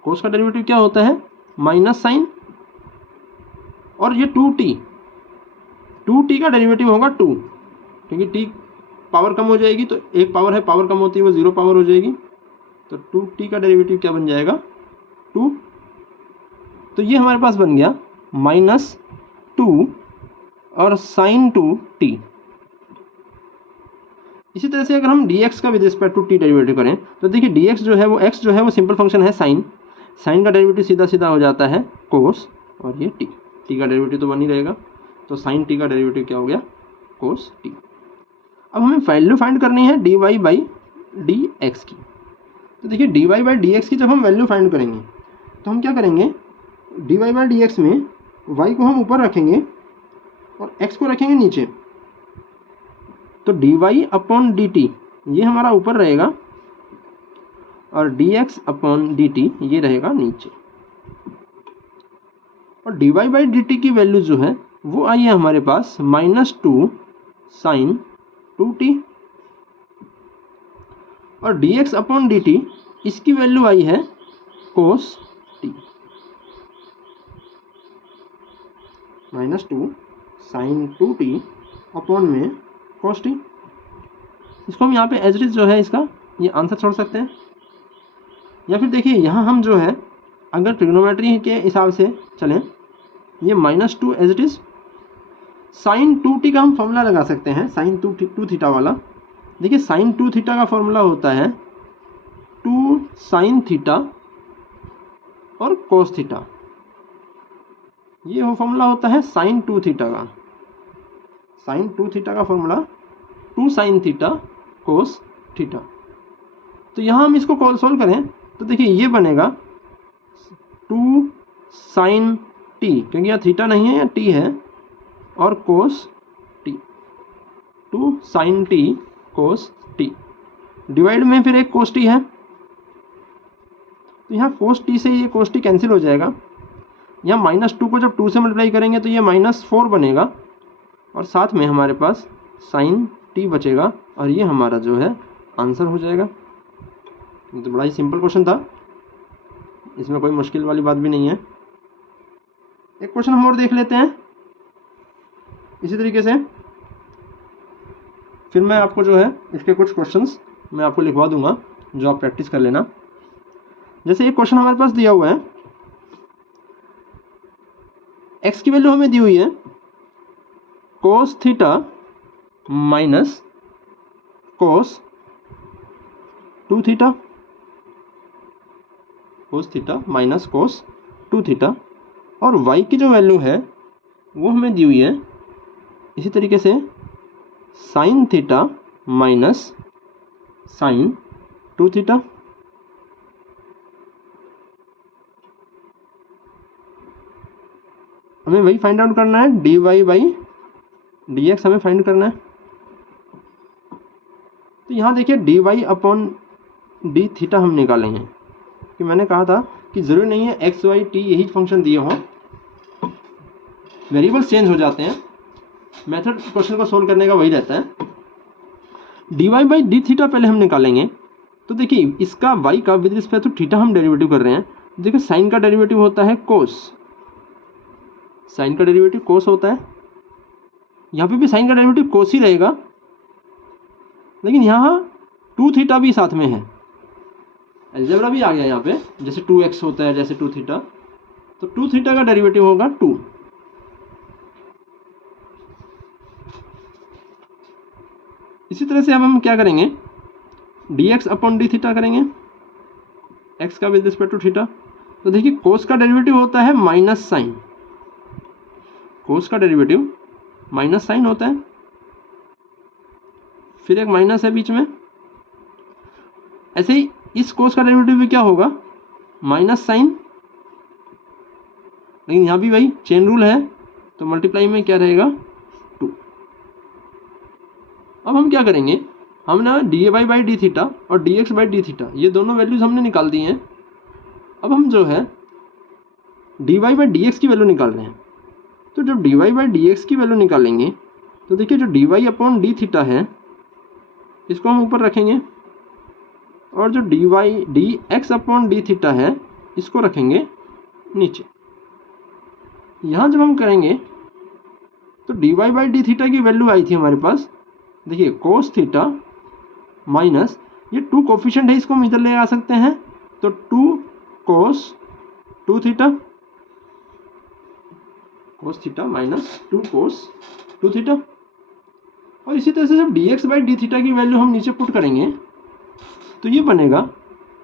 कोस का डेरिवेटिव क्या होता है माइनस साइन, और ये 2t का डेरिवेटिव होगा 2 क्योंकि t पावर कम हो जाएगी तो एक पावर है, पावर कम होती है वो 0 पावर हो जाएगी, तो 2t का डेरिवेटिव क्या बन जाएगा 2। तो ये हमारे पास बन गया माइनस 2 और साइन 2t। इसी तरह से अगर हम dx का with respect to t derivative करें तो देखिए dx जो है वो x जो है वो सिंपल फंक्शन है साइन, साइन का डेरिवेटिव सीधा सीधा हो जाता है कोस, और ये t का डेरिवेटिव तो बन ही रहेगा, तो साइन t का डेरिवेटिव क्या हो गया कोस t। अब हमें वैल्यू फाइंड करनी है dy बाई डी एक्स की। तो देखिए dy बाई डी एक्स की जब हम वैल्यू फाइंड करेंगे तो हम क्या करेंगे, dy बाई डी एक्स में y को हम ऊपर रखेंगे और x को रखेंगे नीचे, तो dy अपॉन डी टी ये हमारा ऊपर रहेगा और dx अपॉन डी टी ये रहेगा नीचे। और dy बाई dt की वैल्यू जो है वो आई है हमारे पास -2 साइन 2t, और dx अपॉन dt इसकी वैल्यू आई है cos t, -2 sine 2t upon में cos t। इसको हम यहाँ पे एज इट इज जो है इसका ये आंसर छोड़ सकते हैं, या फिर देखिए यहाँ हम जो है अगर ट्रिग्नोमेट्री के हिसाब से चलें, ये -2 as it is sine 2t का हम फॉर्मूला लगा सकते हैं, साइन 2 थीटा वाला। देखिए साइन 2 थीटा का फॉर्मूला होता है 2 साइन थीटा और कोस थीटा, ये वो फॉर्मूला होता है साइन 2 थीटा का। साइन 2 थीटा का formula 2 sine theta cos theta. तो यहाँ हम इसको सॉल्व करें तो देखिए ये बनेगा 2 साइन टी, क्योंकि यहाँ थीटा नहीं है या टी है, और cos t, 2 sign T cos t, divide में फिर एक कोस टी है, तो यहाँ कोस टी से ये कोस टी कैंसिल हो जाएगा। यहाँ -2 को जब 2 से मल्टीप्लाई करेंगे तो ये -4 बनेगा, और साथ में हमारे पास साइन टी बचेगा, और ये हमारा जो है आंसर हो जाएगा। ये तो बड़ा ही सिंपल क्वेश्चन था, इसमें कोई मुश्किल वाली बात भी नहीं है। एक क्वेश्चन हम और देख लेते हैं इसी तरीके से, फिर मैं आपको जो है इसके कुछ क्वेश्चंस मैं आपको लिखवा दूंगा जो आप प्रैक्टिस कर लेना। जैसे एक क्वेश्चन हमारे पास दिया हुआ है, x की वैल्यू हमें दी हुई है cos theta minus cos 2 theta, cos theta minus cos 2 theta, और y की जो वैल्यू है वो हमें दी हुई है इसी तरीके से sine theta minus sine 2 theta. हमें वही फाइंड आउट करना है, dy बाई dx हमें फाइंड करना है। तो यहाँ देखिए dy अपॉन डी थीटा हम निकालेंगे, कि मैंने कहा था कि ज़रूरी नहीं है x y t यही फंक्शन दिए हों, वेरिएबल्स चेंज हो जाते हैं, मेथड क्वेश्चन को सोल्व करने का वही रहता है। dy बाई डी थीटा पहले हम निकालेंगे, तो देखिए इसका y का विद रिस्पेक्ट टू थीटा हम डेरिवेटिव कर रहे हैं। देखिए साइन का डेरिवेटिव होता है कोस, साइन का डेरिवेटिव कोस होता है, यहाँ पे भी साइन का डेरिवेटिव कोस ही रहेगा, लेकिन यहाँ 2 थीटा भी साथ में है, अलजेब्रा भी आ गया यहाँ पे, जैसे 2x होता है जैसे 2 थीटा, तो 2 थीटा का डेरिवेटिव होगा 2। इसी तरह से अब हम क्या करेंगे, dx अपॉन डी थीटा करेंगे, x का विद रिस्पेक्ट टू थीटा। तो देखिए कोस का डेरिवेटिव होता है माइनस साइन, कोस का डेरिवेटिव माइनस साइन होता है, फिर एक माइनस है बीच में। ऐसे ही इस कोस का डेरिवेटिव भी क्या होगा, माइनस साइन, लेकिन यहाँ भी वही चेन रूल है, तो मल्टीप्लाई में क्या रहेगा 2। अब हम क्या करेंगे, हम ना dy बाई डी थीटा और dx बाई डी थीटा ये दोनों वैल्यूज हमने निकाल दी हैं। अब हम जो है dy बाई dx की वैल्यू निकाल रहे हैं, तो जब dy बाई dx की वैल्यू निकालेंगे तो देखिए जो dy अपॉन डी थीटा है इसको हम ऊपर रखेंगे, और जो dx अपॉन डी थीटा है इसको रखेंगे नीचे। यहाँ जब हम करेंगे तो dy बाई डी थीटा की वैल्यू आई थी हमारे पास, देखिए कोस थीटा माइनस ये 2 कोफिशिएंट है, इसको हम इधर ले आ सकते हैं, तो 2 cos 2 theta, cos theta minus 2 cos 2 theta. और इसी तरह से जब dx बाई डी थीटा की वैल्यू हम नीचे पुट करेंगे तो ये बनेगा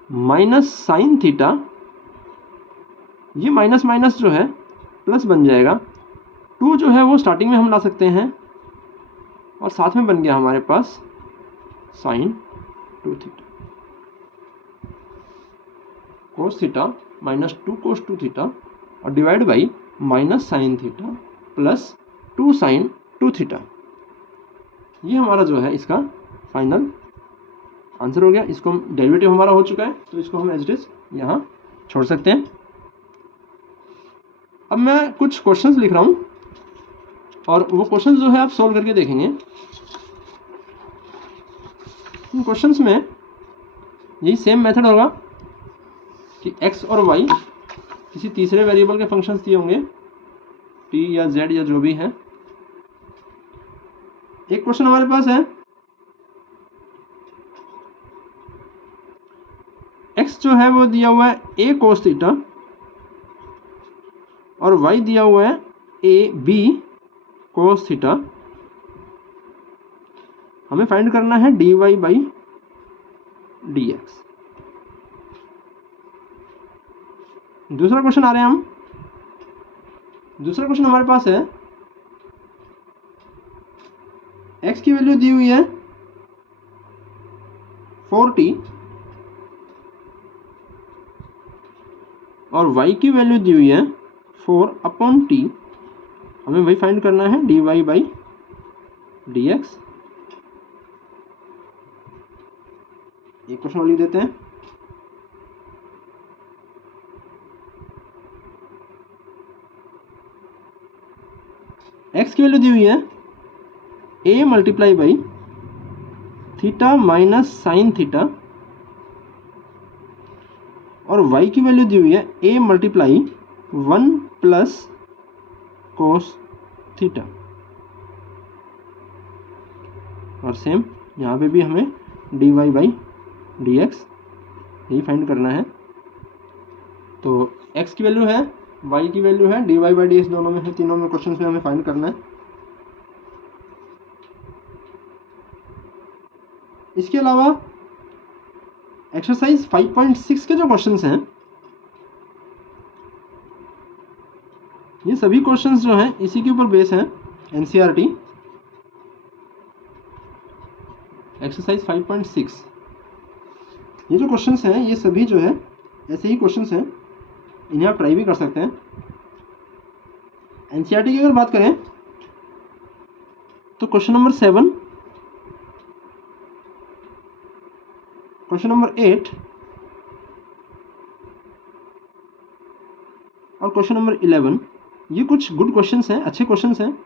माइनस साइन थीटा, ये माइनस माइनस जो है प्लस बन जाएगा, 2 जो है वो स्टार्टिंग में हम ला सकते हैं, और साथ में बन गया हमारे पास sine 2 theta, cos theta minus 2 cos 2 theta, और divide by minus sine theta plus 2 sine 2 theta. ये हमारा जो है इसका फाइनल आंसर हो गया। इसको हम डेरिवेटिव हमारा हो चुका है, तो इसको हम एज इट इज यहाँ छोड़ सकते हैं। अब मैं कुछ क्वेश्चंस लिख रहा हूँ और वो क्वेश्चंस जो है आप सॉल्व करके देखेंगे। इन क्वेश्चंस में यही सेम मेथड होगा कि x और y किसी तीसरे वेरिएबल के फंक्शंस दिए होंगे, t या z या जो भी है। एक क्वेश्चन हमारे पास है x जो है वो दिया हुआ है a cos थीटा और y दिया हुआ है a b cos थीटा। हमें फाइंड करना है dy बाई dx। दूसरा क्वेश्चन आ रहे हैं हम। दूसरा क्वेश्चन हमारे पास है x की वैल्यू दी हुई है 4t और y की वैल्यू दी हुई है 4/t। हमें वही फाइंड करना है dy बाई dx। एक क्वेश्चन और लिख देते हैं। x की वैल्यू दी हुई है a multiply by theta minus sine theta और y की वैल्यू दी हुई है a multiply 1 plus cos theta. और सेम यहाँ पे भी हमें dy बाई dx यही फाइंड करना है। तो x की वैल्यू है, y की वैल्यू है, dy बाई dx दोनों में है, तीनों में क्वेश्चन में हमें फाइंड करना है। इसके अलावा एक्सरसाइज 5.6 के जो क्वेश्चंस हैं, ये सभी क्वेश्चंस जो हैं इसी के ऊपर बेस हैं। एनसीईआरटी एक्सरसाइज 5.6 ये जो क्वेश्चंस हैं ये सभी जो है ऐसे ही क्वेश्चंस हैं, इन्हें आप ट्राई भी कर सकते हैं। एनसीईआरटी की अगर बात करें तो क्वेश्चन नंबर 7, क्वेश्चन नंबर 8 और क्वेश्चन नंबर 11 ये कुछ गुड क्वेश्चंस हैं, अच्छे क्वेश्चंस हैं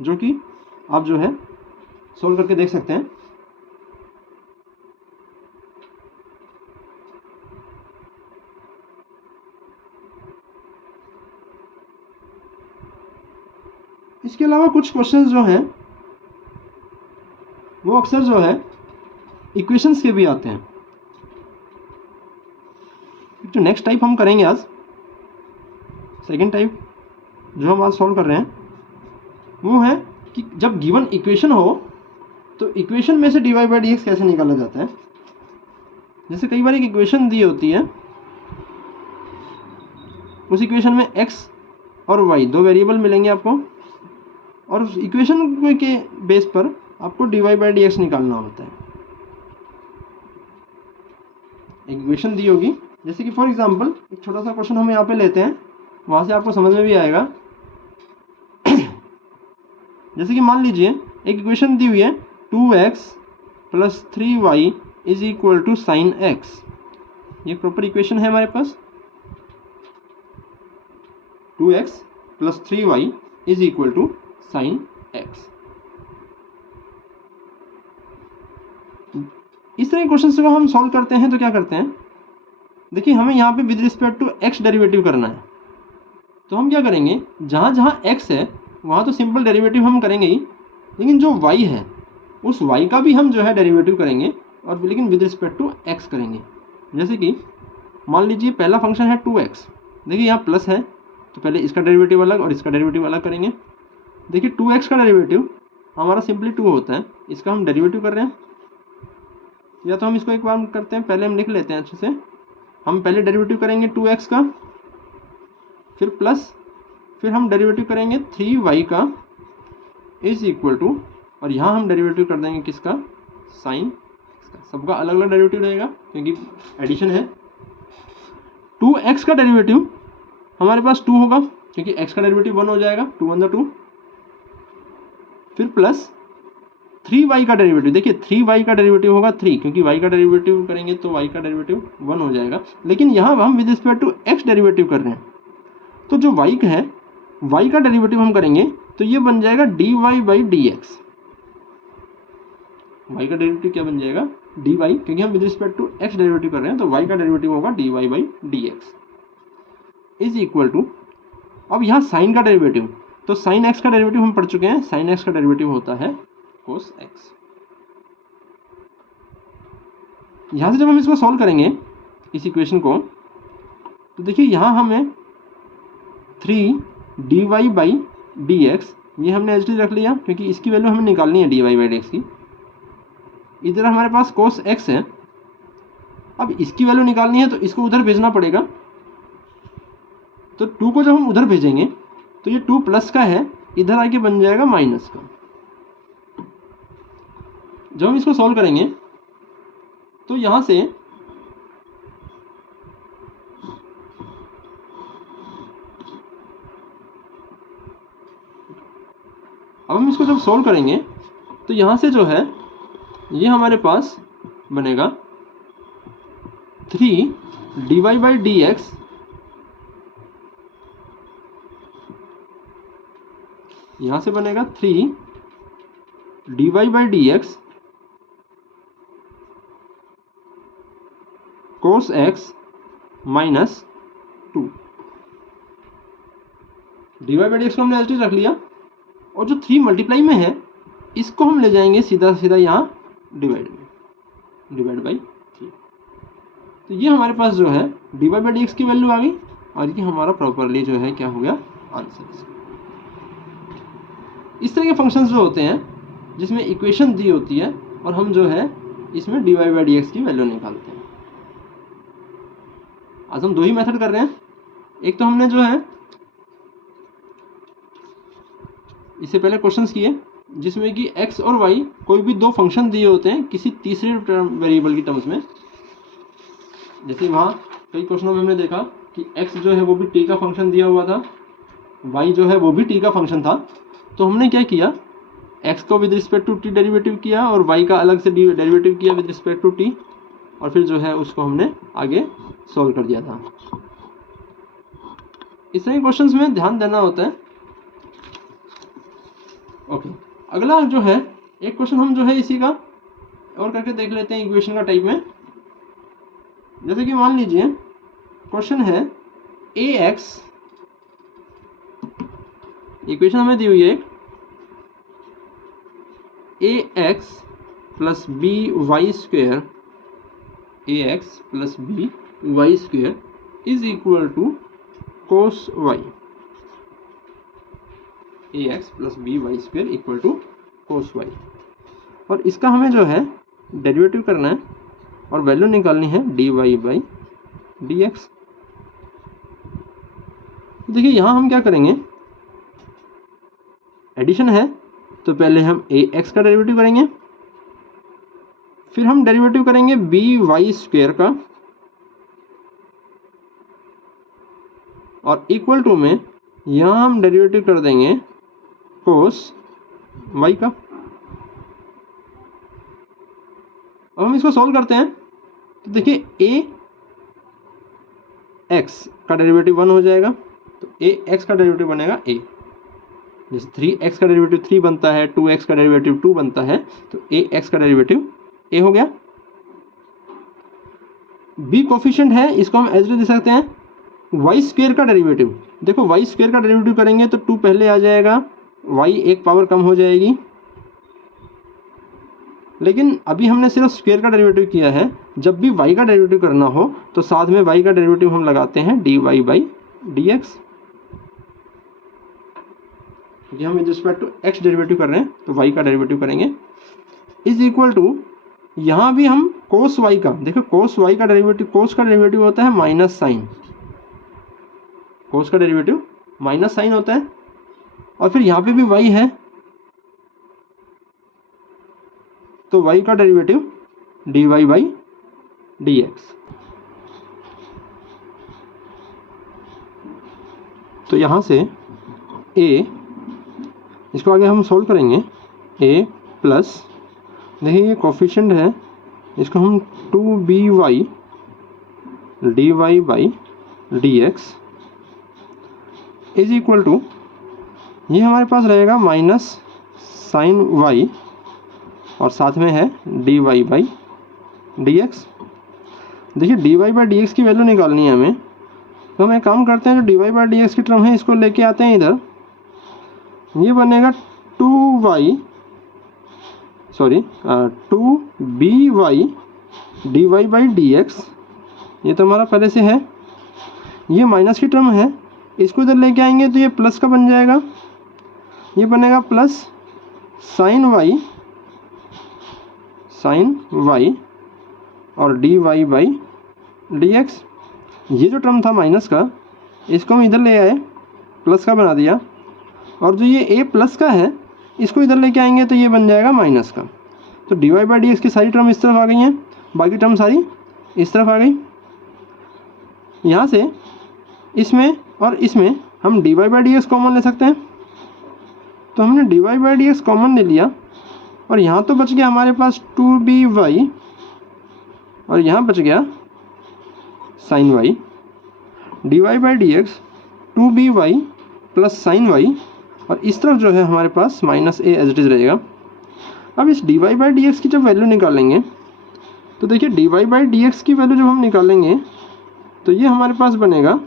जो कि आप जो है सोल्व करके देख सकते हैं। इसके अलावा कुछ क्वेश्चंस जो हैं वो अक्सर जो है इक्वेशंस के भी आते हैं। जो नेक्स्ट टाइप हम करेंगे आज, सेकंड टाइप जो हम आज सॉल्व कर रहे हैं वो है कि जब गिवन इक्वेशन हो तो इक्वेशन में से dy बाई dx कैसे निकाला जाता है। जैसे कई बार एक इक्वेशन दी होती है, उस इक्वेशन में x और y दो वेरिएबल मिलेंगे आपको और उस इक्वेशन के बेस पर आपको dy बाई dx निकालना होता है। इक्वेशन दी होगी, जैसे कि फॉर एग्जांपल एक छोटा सा क्वेश्चन हम यहाँ पे लेते हैं, वहाँ से आपको समझ में भी आएगा। जैसे कि मान लीजिए एक इक्वेशन दी हुई है 2x plus 3y is equal to sine x। ये प्रॉपर इक्वेशन है हमारे पास। 2x plus 3y is equal to sine x। इस तरह के क्वेश्चन को हम सॉल्व करते हैं तो क्या करते हैं, देखिए हमें यहाँ पे with respect to x derivative करना है। तो हम क्या करेंगे, जहाँ जहाँ x है वहाँ तो सिंपल डेरिवेटिव हम करेंगे ही, लेकिन जो y है उस y का भी हम जो है डेरिवेटिव करेंगे और लेकिन विद रिस्पेक्ट टू x करेंगे। जैसे कि मान लीजिए पहला फंक्शन है 2x, देखिए यहाँ प्लस है तो पहले इसका डेरिवेटिव अलग और इसका डेरिवेटिव अलग करेंगे। देखिए 2x का डेरिवेटिव हमारा सिंपली 2 होता है, इसका हम डेरिवेटिव कर रहे हैं। या तो हम इसको एक बार करते हैं, पहले हम लिख लेते हैं अच्छे से। हम पहले डेरिवेटिव करेंगे 2x का, फिर प्लस, फिर हम डेरिवेटिव करेंगे 3y का इज इक्वल टू, और यहाँ हम डेरिवेटिव कर देंगे किसका, साइन। सबका अलग अलग डेरिवेटिव रहेगा क्योंकि एडिशन है। 2x का डेरिवेटिव हमारे पास 2 होगा क्योंकि x का डेरिवेटिव 1 हो जाएगा, 2 1 2। फिर प्लस 3y का डेरिवेटिव, देखिए 3y का डेरिवेटिव होगा 3, क्योंकि y का डेरिवेटिव करेंगे तो y का डेरिवेटिव 1 हो जाएगा। लेकिन यहाँ हम with respect to x derivative कर रहे हैं, तो जो y का है y का डेरिवेटिव हम करेंगे तो ये बन जाएगा dy by d x. y का डेरिवेटिव क्या बन जाएगा dy, क्योंकि हम with respect to x derivative कर रहे हैं तो y का डेरिवेटिव होगा dy by d x is equal to, अब यहाँ साइन का डेरिवेटिव, तो साइन x का डेरिवेटिव हम पढ़ चुके हैं, साइन x का डेरिवेटिव होता है कोस x। यहाँ से जब हम इसको सॉल्व करेंगे इस इक्वेशन को, तो देखिए यहाँ हमें 3 dy बाई डी एक्स, ये हमने एच डी रख लिया क्योंकि इसकी वैल्यू हमें निकालनी है dy बाई डी एक्स की। इधर हमारे पास कोस x है, अब इसकी वैल्यू निकालनी है तो इसको उधर भेजना पड़ेगा, तो 2 को जब हम उधर भेजेंगे तो ये 2 प्लस का है, इधर आके बन जाएगा माइनस का। जब हम इसको सॉल्व करेंगे तो यहाँ से अब हम इसको जब सॉल्व करेंगे तो यहाँ से जो है ये हमारे पास बनेगा 3 dy बाई डी एक्स, यहाँ से बनेगा 3 dy by d x cos x minus 2। dy by d x को हमने एच डी रख लिया, और जो 3 मल्टीप्लाई में है इसको हम ले जाएंगे सीधा सीधा यहाँ डिवाइड बाई 3। तो ये हमारे पास जो है dy बाई डी एक्स की वैल्यू आ गई, और ये हमारा प्रॉपरली जो है क्या हो गया आंसर। इस तरह के फंक्शंस जो होते हैं जिसमें इक्वेशन दी होती है और हम जो है इसमें dy बाई डी एक्स की वैल्यू निकालते हैं। आज हम 2 ही मेथड कर रहे हैं, एक तो हमने जो है इससे पहले क्वेश्चंस किए जिसमें कि x और y कोई भी 2 फंक्शन दिए होते हैं किसी तीसरे वेरिएबल की टर्म्स में। जैसे वहाँ कई क्वेश्चनों में हमने देखा कि x जो है वो भी t का फंक्शन दिया हुआ था, y जो है वो भी t का फंक्शन था, तो हमने क्या किया x को with respect to t derivative किया और y का अलग से डेरिवेटिव किया विद रिस्पेक्ट टू t, और फिर जो है उसको हमने आगे सॉल्व कर दिया था। इस तरह के क्वेश्चंस में ध्यान देना होता है। ओके, अगला जो है एक क्वेश्चन हम जो है इसी का और करके देख लेते हैं इक्वेशन का टाइप में। जैसे कि मान लीजिए क्वेश्चन है ax, इक्वेशन हमें दी हुई है ax plus b y square, ax plus b y square is equal to cos y, ax plus b y square equal to cos y, और इसका हमें जो है डेरिवेटिव करना है और वैल्यू निकालनी है dy बाई डी एक्स। देखिए यहाँ हम क्या करेंगे, एडिशन है तो पहले हम ax का डेरिवेटिव करेंगे, फिर हम डेरिवेटिव करेंगे बी वाई स्क्वेयर का, और इक्वल टू में यहाँ हम डेरिवेटिव कर देंगे कोस y का। अब हम इसको सॉल्व करते हैं तो देखिए ax का डेरिवेटिव 1 हो जाएगा, तो ax का डेरिवेटिव बनेगा a। जैसे 3x का डेरिवेटिव 3 बनता है, 2x का डेरिवेटिव 2 बनता है, तो ax का डेरिवेटिव a हो गया। b कोफिशिएंट है, इसको हम एज दे सकते हैं y स्क्वेयर का डेरिवेटिव। देखो y स्क्वेयर का डेरिवेटिव करेंगे तो 2 पहले आ जाएगा, y एक पावर कम हो जाएगी, लेकिन अभी हमने सिर्फ स्क्वेयर का डेरिवेटिव किया है। जब भी y का डेरिवेटिव करना हो तो साथ में y का डेरिवेटिव हम लगाते हैं dy बाई डी एक्स, क्योंकि हम with respect to x derivative कर रहे हैं तो y का डेरिवेटिव करेंगे इज इक्वल टू, यहाँ भी हम कोस y का, देखो कोस y का डेरिवेटिव, कोस का डेरिवेटिव होता है माइनस साइन, कोस का डेरिवेटिव माइनस साइन होता है, और फिर यहाँ पे भी y है तो y का derivative dy by d x. तो यहाँ से a, इसको आगे हम सोल्व करेंगे a प्लस देखिए ये कोफिशिएंट है, इसको हम 2by dy/dx is equal to, ये हमारे पास रहेगा माइनस साइन y और साथ में है dy/dx। देखिए dy/dx की वैल्यू निकालनी है हमें, तो हम एक काम करते हैं, जो dy/dx की टर्म है इसको लेके आते हैं इधर। ये बनेगा 2by dy/dx, ये तो हमारा पहले से है। ये माइनस की टर्म है, इसको इधर लेके आएंगे तो ये प्लस का बन जाएगा, ये बनेगा प्लस साइन y और dy/dx। ये जो टर्म था माइनस का, इसको हम इधर ले आए, प्लस का बना दिया, और जो ये a प्लस का है इसको इधर लेके आएंगे तो ये बन जाएगा माइनस का। तो dy/dx की सारी टर्म इस तरफ आ गई हैं, बाकी टर्म सारी इस तरफ आ गई। यहाँ से इसमें और इसमें हम dy/dx कॉमन ले सकते हैं, तो हमने dy/dx कॉमन ले लिया, और यहाँ तो बच गया हमारे पास 2by और यहाँ बच गया sin y। dy/dx 2by plus sine y, और इस तरफ जो है हमारे पास minus a as it is रहेगा। अब इस dy/dx की जब वैल्यू निकालेंगे तो देखिए dy/dx की वैल्यू जब हम निकालेंगे तो ये हमारे पास बनेगा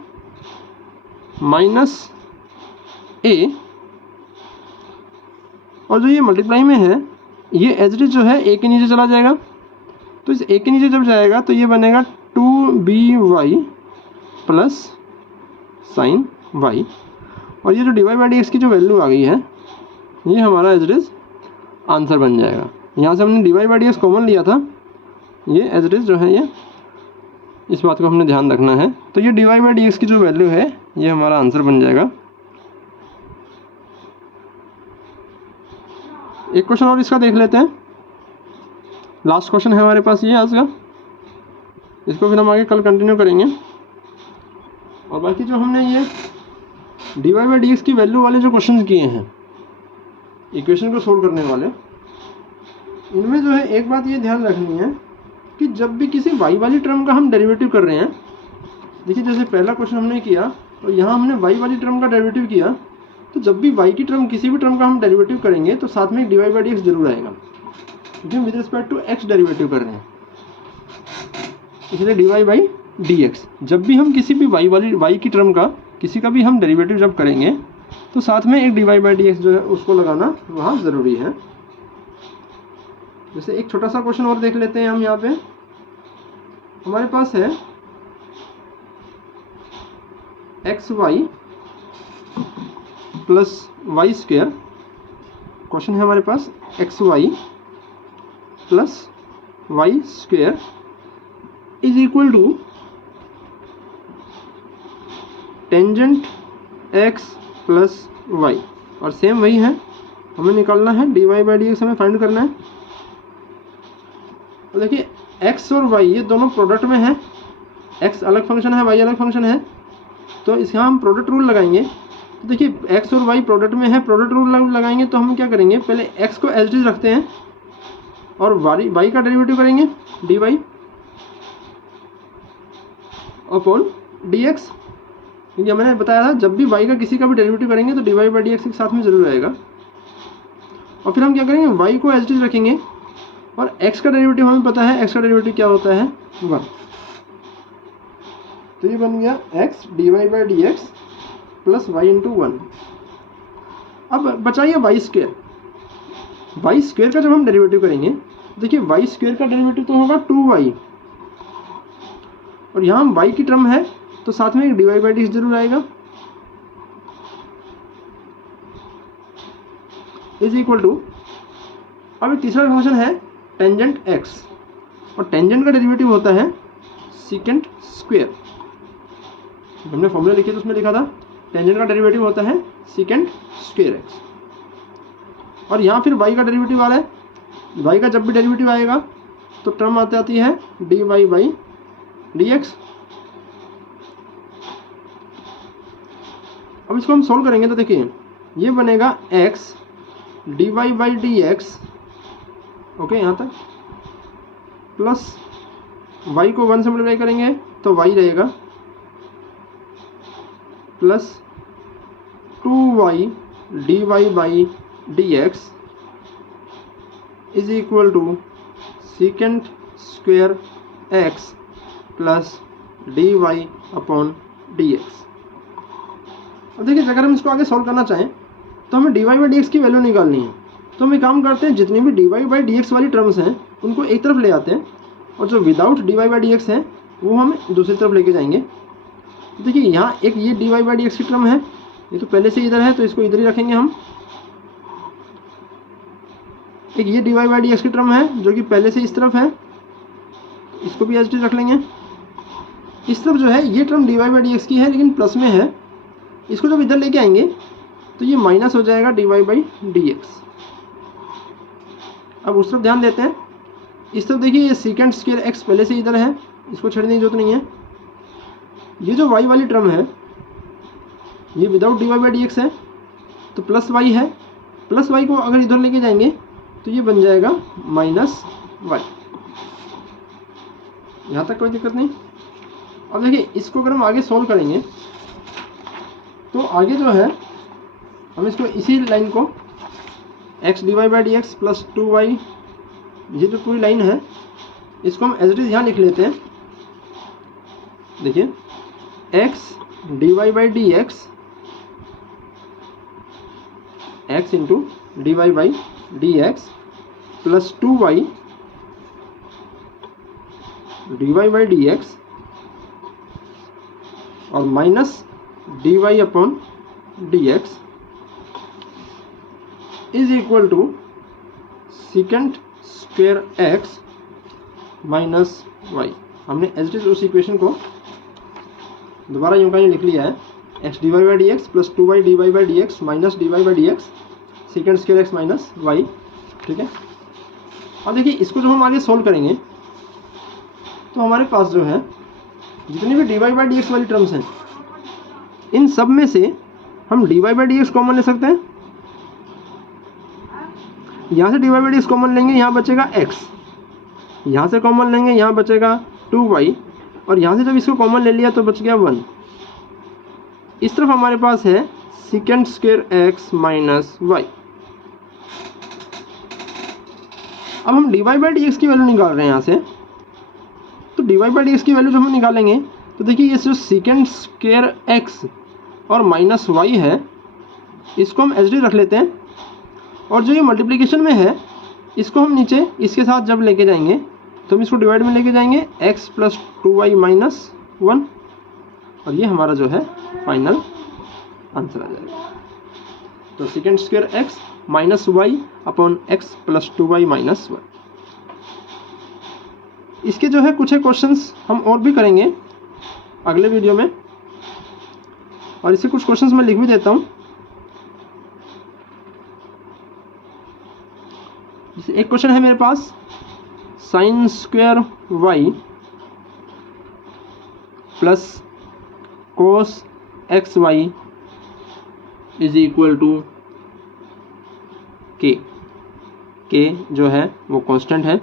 माइनस a, और जो ये मल्टीप्लाई में है ये एज इट इज़ जो है a के नीचे चला जाएगा, तो इस a के नीचे जब जाएगा तो ये बनेगा 2by प्लस साइन y, और ये जो dy/dx की जो वैल्यू आ गई है ये हमारा एज इट इज़ आंसर बन जाएगा। यहाँ से हमने dy/dx कॉमन लिया था, ये एज इट इज़ जो है ये, इस बात को हमने ध्यान रखना है। तो ये dy/dx की जो वैल्यू है ये हमारा आंसर बन जाएगा। एक क्वेश्चन और इसका देख लेते हैं, लास्ट क्वेश्चन है हमारे पास ये आज का, इसको फिर हम आगे कल कंटिन्यू करेंगे। और बाकी जो हमने ये dy/dx की वैल्यू वाले जो क्वेश्चन किए हैं इक्वेशन को सोल्व करने वाले, इनमें जो है एक बात ये ध्यान रखनी है कि जब भी किसी y वाली टर्म का हम डेरिवेटिव कर रहे हैं, देखिए जैसे पहला क्वेश्चन हमने किया और यहाँ हमने y वाली टर्म का डेरिवेटिव किया, तो जब भी y की टर्म किसी भी टर्म का हम डेरिवेटिव करेंगे तो साथ में एक dy/dx जरूर आएगा, क्योंकि हम with respect to x derivative कर रहे हैं, इसलिए dy/dx। जब भी हम किसी भी y की टर्म का किसी का भी हम डेरिवेटिव जब करेंगे तो साथ में एक dy/dx जो है उसको लगाना वहाँ ज़रूरी है। जैसे एक छोटा सा क्वेश्चन और देख लेते हैं हम। यहाँ पे हमारे पास है xy plus y square, question है हमारे पास xy plus y square is equal to tangent x plus y, और सेम वही है, हमें निकालना है dy/dx, हमें फाइंड करना है। तो देखिए x और y ये दोनों प्रोडक्ट में है, x अलग फंक्शन है y अलग फंक्शन है, तो इसका हम प्रोडक्ट रूल लगाएंगे। तो देखिए x और y प्रोडक्ट में है, प्रोडक्ट रूल लगाएंगे तो हम क्या करेंगे, पहले x को एज इट इज रखते हैं और y का डेरिवेटिव करेंगे dy अपॉन dx, क्योंकि मैंने बताया था जब भी y का किसी का भी डेरिवेटिव करेंगे तो dy/dx के साथ में जरूर आएगा। और फिर हम क्या करेंगे, y को एज इट इज रखेंगे, और x का डेरिवेटिव हमें पता है, x का डेरिवेटिव क्या होता है 1, तो ये बन गया x dy/dx plus y into 1। अब बचाइए y स्क्वायर का जब हम डेरिवेटिव करेंगे, देखिए y स्क्वायर का डेरिवेटिव तो होगा 2y, और यहाँ हम y की टर्म है तो साथ में एक dy/dx जरूर आएगा, इज इक्वल टू, अब एक तीसरा फंक्शन है टेंजेंट x, और टेंजेंट का डेरिवेटिव होता है सीकेंट स्क्वायर। हमने फॉर्मूला लिखी तो उसमें लिखा था टेंजेंट का डेरिवेटिव होता है सीकेंट स्क्वायर x, और यहाँ फिर y का डेरिवेटिव आ रहा है, y का जब भी डेरिवेटिव आएगा तो टर्म आती है dy/dx। अब इसको हम सोल्व करेंगे तो देखिए ये बनेगा x dy/dx ओके, यहाँ तक प्लस y को 1 से मल्टीप्लाई करेंगे तो y रहेगा plus 2y dy by dx is equal to second square x plus dy upon dx। अब देखिए, अगर हम इसको आगे सॉल्व करना चाहें तो हमें dy बाई dx की वैल्यू निकालनी है। तो हम एक काम करते हैं, जितनी भी dy बाई dx वाली टर्म्स हैं उनको एक तरफ ले आते हैं और जो विदाउट dy बाई dx है वो हम दूसरी तरफ लेके जाएंगे। देखिए, यहाँ एक ये dy बाई dx की टर्म है, ये तो पहले से इधर है तो इसको इधर ही रखेंगे हम। एक ये dy बाई dx की टर्म है जो कि पहले से इस तरफ है, इसको भी एज इट इज रख लेंगे। इस तरफ जो है ये टर्म dy बाई dx की है लेकिन प्लस में है, इसको जब इधर लेके आएंगे तो ये माइनस हो जाएगा dy बाई dx। अब उस तरफ ध्यान देते हैं, इस तरफ देखिए ये सेकेंड स्क्वायर x पहले से इधर है, इसको छेड़ने की जरूरत नहीं है। ये जो y वाली टर्म है ये विदाउट dy बाई dx है तो प्लस y है, प्लस y को अगर इधर लेके जाएंगे तो ये बन जाएगा माइनस y। यहाँ तक कोई दिक्कत नहीं। अब देखिए, इसको अगर हम आगे सॉल्व करेंगे तो आगे जो है हम इसको इसी लाइन को x dy by dx plus 2y, ये जो पूरी लाइन है इसको हम एज इट इज यहाँ लिख लेते हैं। देखिए, x dy by dx x into dy by dx plus 2y dy by dx और minus dy upon dx is equal to second square x minus y। हमने एज इट इज उस equation को दोबारा यूं का यूं लिख लिया है, x dy by dx plus 2y dy by dx minus dy by dx second square x minus y। ठीक है। अब देखिए, इसको जब हम आगे सॉल्व करेंगे तो हमारे पास जो है जितनी भी dy बाई dx वाली टर्म्स हैं इन सब में से हम dy बाई dx कॉमन ले सकते हैं। यहाँ से dy बाई dx कॉमन लेंगे, यहाँ बचेगा x, यहाँ से कॉमन लेंगे, यहाँ बचेगा 2y और यहाँ से जब इसको कॉमन ले लिया तो बच गया 1। इस तरफ हमारे पास है second square x minus y। अब हम dy बाई dx की वैल्यू निकाल रहे हैं यहाँ से, तो dy बाई dx की वैल्यू जब हम निकालेंगे तो देखिए ये जो सेकेंड स्क्वेयर x और माइनस y है इसको हम एच डी रख लेते हैं और जो ये मल्टीप्लिकेशन में है इसको हम नीचे इसके साथ जब लेके जाएंगे तो हम इसको डिवाइड में लेके जाएंगे x प्लस 2y माइनस 1 और ये हमारा जो है फाइनल आंसर आ जाएगा। तो second square x minus y upon x plus 2y minus 1। इसके जो है कुछ है क्वेश्चंस हम और भी करेंगे अगले वीडियो में, और इससे कुछ क्वेश्चंस मैं लिख भी देता हूँ। एक क्वेश्चन है मेरे पास, sine square y plus cos X Y is equal to K. K जो है वो कांस्टेंट है,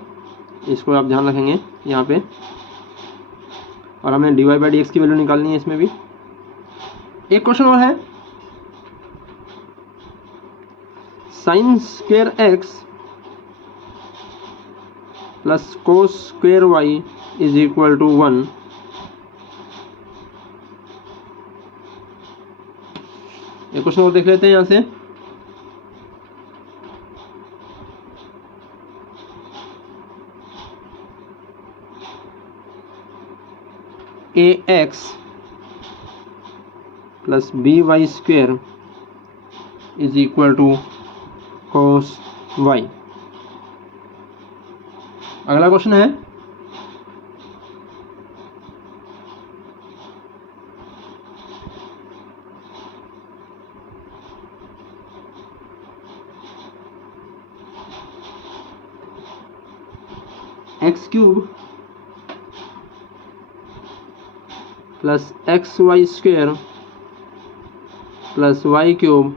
इसको आप ध्यान रखेंगे यहाँ पे, और हमें dy बाई dx की वैल्यू निकालनी है इसमें भी। एक क्वेश्चन और है, sine square x plus cos square y is equal to 1। एक क्वेश्चन और देख लेते हैं यहाँ से। ax plus b y square is equal to cos y. अगला क्वेश्चन है, x cube plus x y square plus y cube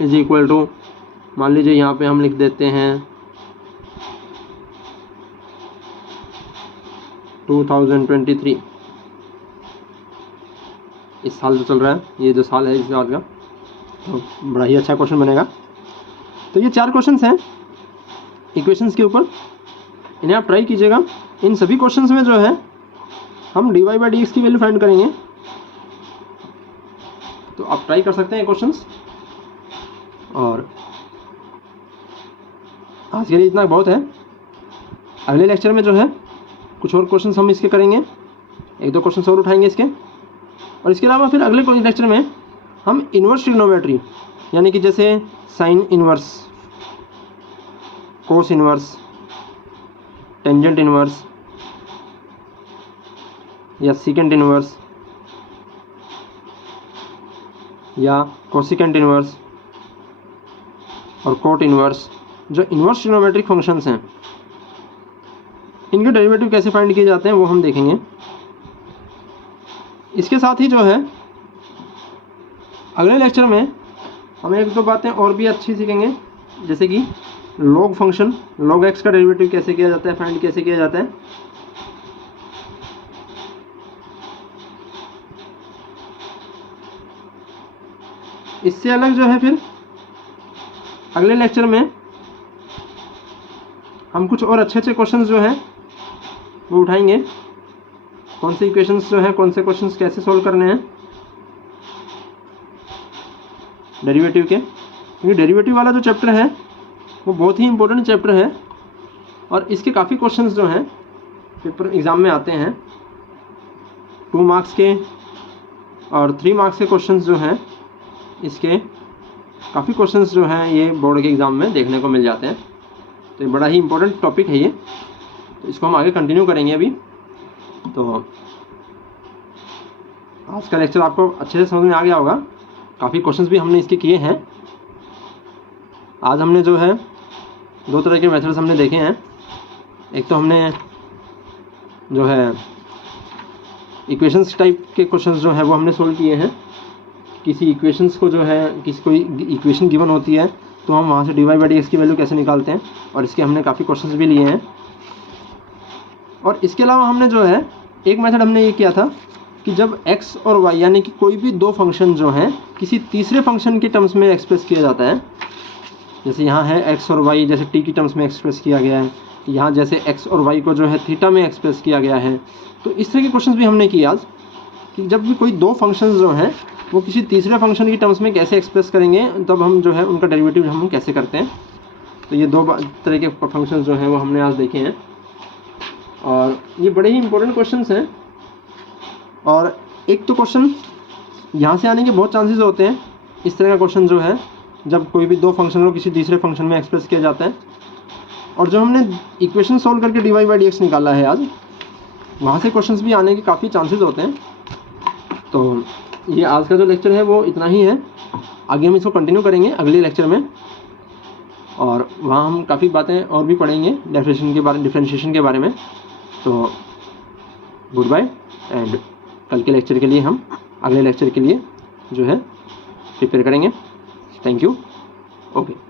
is equal to मान लीजिए यहाँ पे हम लिख देते हैं 2023, इस साल जो चल रहा है, ये जो साल है इस साल का, तो बड़ा ही अच्छा क्वेश्चन बनेगा। तो ये 4 क्वेश्चंस हैं इक्वेशंस के ऊपर, इन्हें आप ट्राई कीजिएगा। इन सभी क्वेश्चंस में जो है हम dy/dx की वैल्यू फाइंड करेंगे, तो आप ट्राई कर सकते हैं क्वेश्चंस। और आज के लिए इतना बहुत है। अगले लेक्चर में जो है कुछ और क्वेश्चंस हम इसके करेंगे, 1-2 क्वेश्चंस और उठाएंगे इसके। और इसके अलावा फिर अगले लेक्चर में हम इन्वर्स ट्रिग्नोमेट्री, यानी कि जैसे साइन इन्वर्स, कोस इन्वर्स, टेंजेंट इन्वर्स या सीकेंट इन्वर्स या कोसिकेंट इन्वर्स और कोट इन्वर्स, जो इन्वर्स ट्रिग्नोमेट्रिक फंक्शंस हैं, इनके डेरिवेटिव कैसे फाइंड किए जाते हैं वो हम देखेंगे। इसके साथ ही जो है अगले लेक्चर में हम 1-2 बातें और भी अच्छी सीखेंगे, जैसे कि लॉग फंक्शन, log x का डेरिवेटिव कैसे किया जाता है, फाइंड कैसे किया जाता है। इससे अलग जो है फिर अगले लेक्चर में हम कुछ और अच्छे क्वेश्चंस जो हैं वो उठाएंगे। कौन से इक्वेशंस जो हैं, कौन से क्वेश्चंस कैसे सॉल्व करने हैं डेरिवेटिव के, क्योंकि डेरिवेटिव वाला जो चैप्टर है वो बहुत ही इंपॉर्टेंट चैप्टर है और इसके काफ़ी क्वेश्चंस जो हैं पेपर एग्ज़ाम में आते हैं। 2 मार्क्स के और 3 मार्क्स के क्वेश्चंस जो हैं, इसके काफ़ी क्वेश्चंस जो हैं ये बोर्ड के एग्ज़ाम में देखने को मिल जाते हैं। तो ये बड़ा ही इंपॉर्टेंट टॉपिक है ये, तो इसको हम आगे कंटिन्यू करेंगे अभी। तो आज का लेक्चर आपको अच्छे से समझ में आ गया होगा। काफ़ी क्वेश्चंस भी हमने इसके किए हैं। आज हमने जो है 2 तरह के मेथड्स हमने देखे हैं। एक तो हमने जो है इक्वेशंस टाइप के क्वेश्चंस जो है वो हमने सोल्व किए हैं। किसी इक्वेशंस को जो है, किसी कोई इक्वेशन गिवन होती है तो हम वहाँ से dy/dx की वैल्यू कैसे निकालते हैं, और इसके हमने काफ़ी क्वेश्चंस भी लिए हैं। और इसके अलावा हमने जो है एक मेथड हमने ये किया था कि जब x और y यानी कि कोई भी 2 फंक्शन जो हैं किसी तीसरे फंक्शन के टर्म्स में एक्सप्रेस किया जाता है, जैसे यहाँ है x और y जैसे t की टर्म्स में एक्सप्रेस किया गया है, यहाँ जैसे x और y को जो है थीटा में एक्सप्रेस किया गया है। तो इस तरह के क्वेश्चंस भी हमने किए आज, कि जब भी कोई 2 फंक्शंस जो हैं वो किसी तीसरे फंक्शन की टर्म्स में कैसे एक्सप्रेस करेंगे, तब हम जो है उनका डेरिवेटिव हम कैसे करते हैं। तो ये 2 तरह के फंक्शंस जो हैं वो हमने आज देखे हैं और ये बड़े ही इंपॉर्टेंट क्वेश्चंस हैं। और एक तो क्वेश्चन यहाँ से आने के बहुत चांसेस होते हैं। इस तरह का क्वेश्चन जो है जब कोई भी 2 फंक्शन को किसी तीसरे फंक्शन में एक्सप्रेस किया जाता है, और जो हमने इक्वेशन सॉल्व करके dy/dx निकाला है आज, वहाँ से क्वेश्चंस भी आने के काफ़ी चांसेस होते हैं। तो ये आज का जो लेक्चर है वो इतना ही है। आगे हम इसको कंटिन्यू करेंगे अगले लेक्चर में, और वहाँ हम काफ़ी बातें और भी पढ़ेंगे डिफरेंशिएशन के बारे में। तो गुड बाय, एंड कल के लेक्चर के लिए हम अगले लेक्चर के लिए जो है प्रिपेयर करेंगे। Thank you. ओके।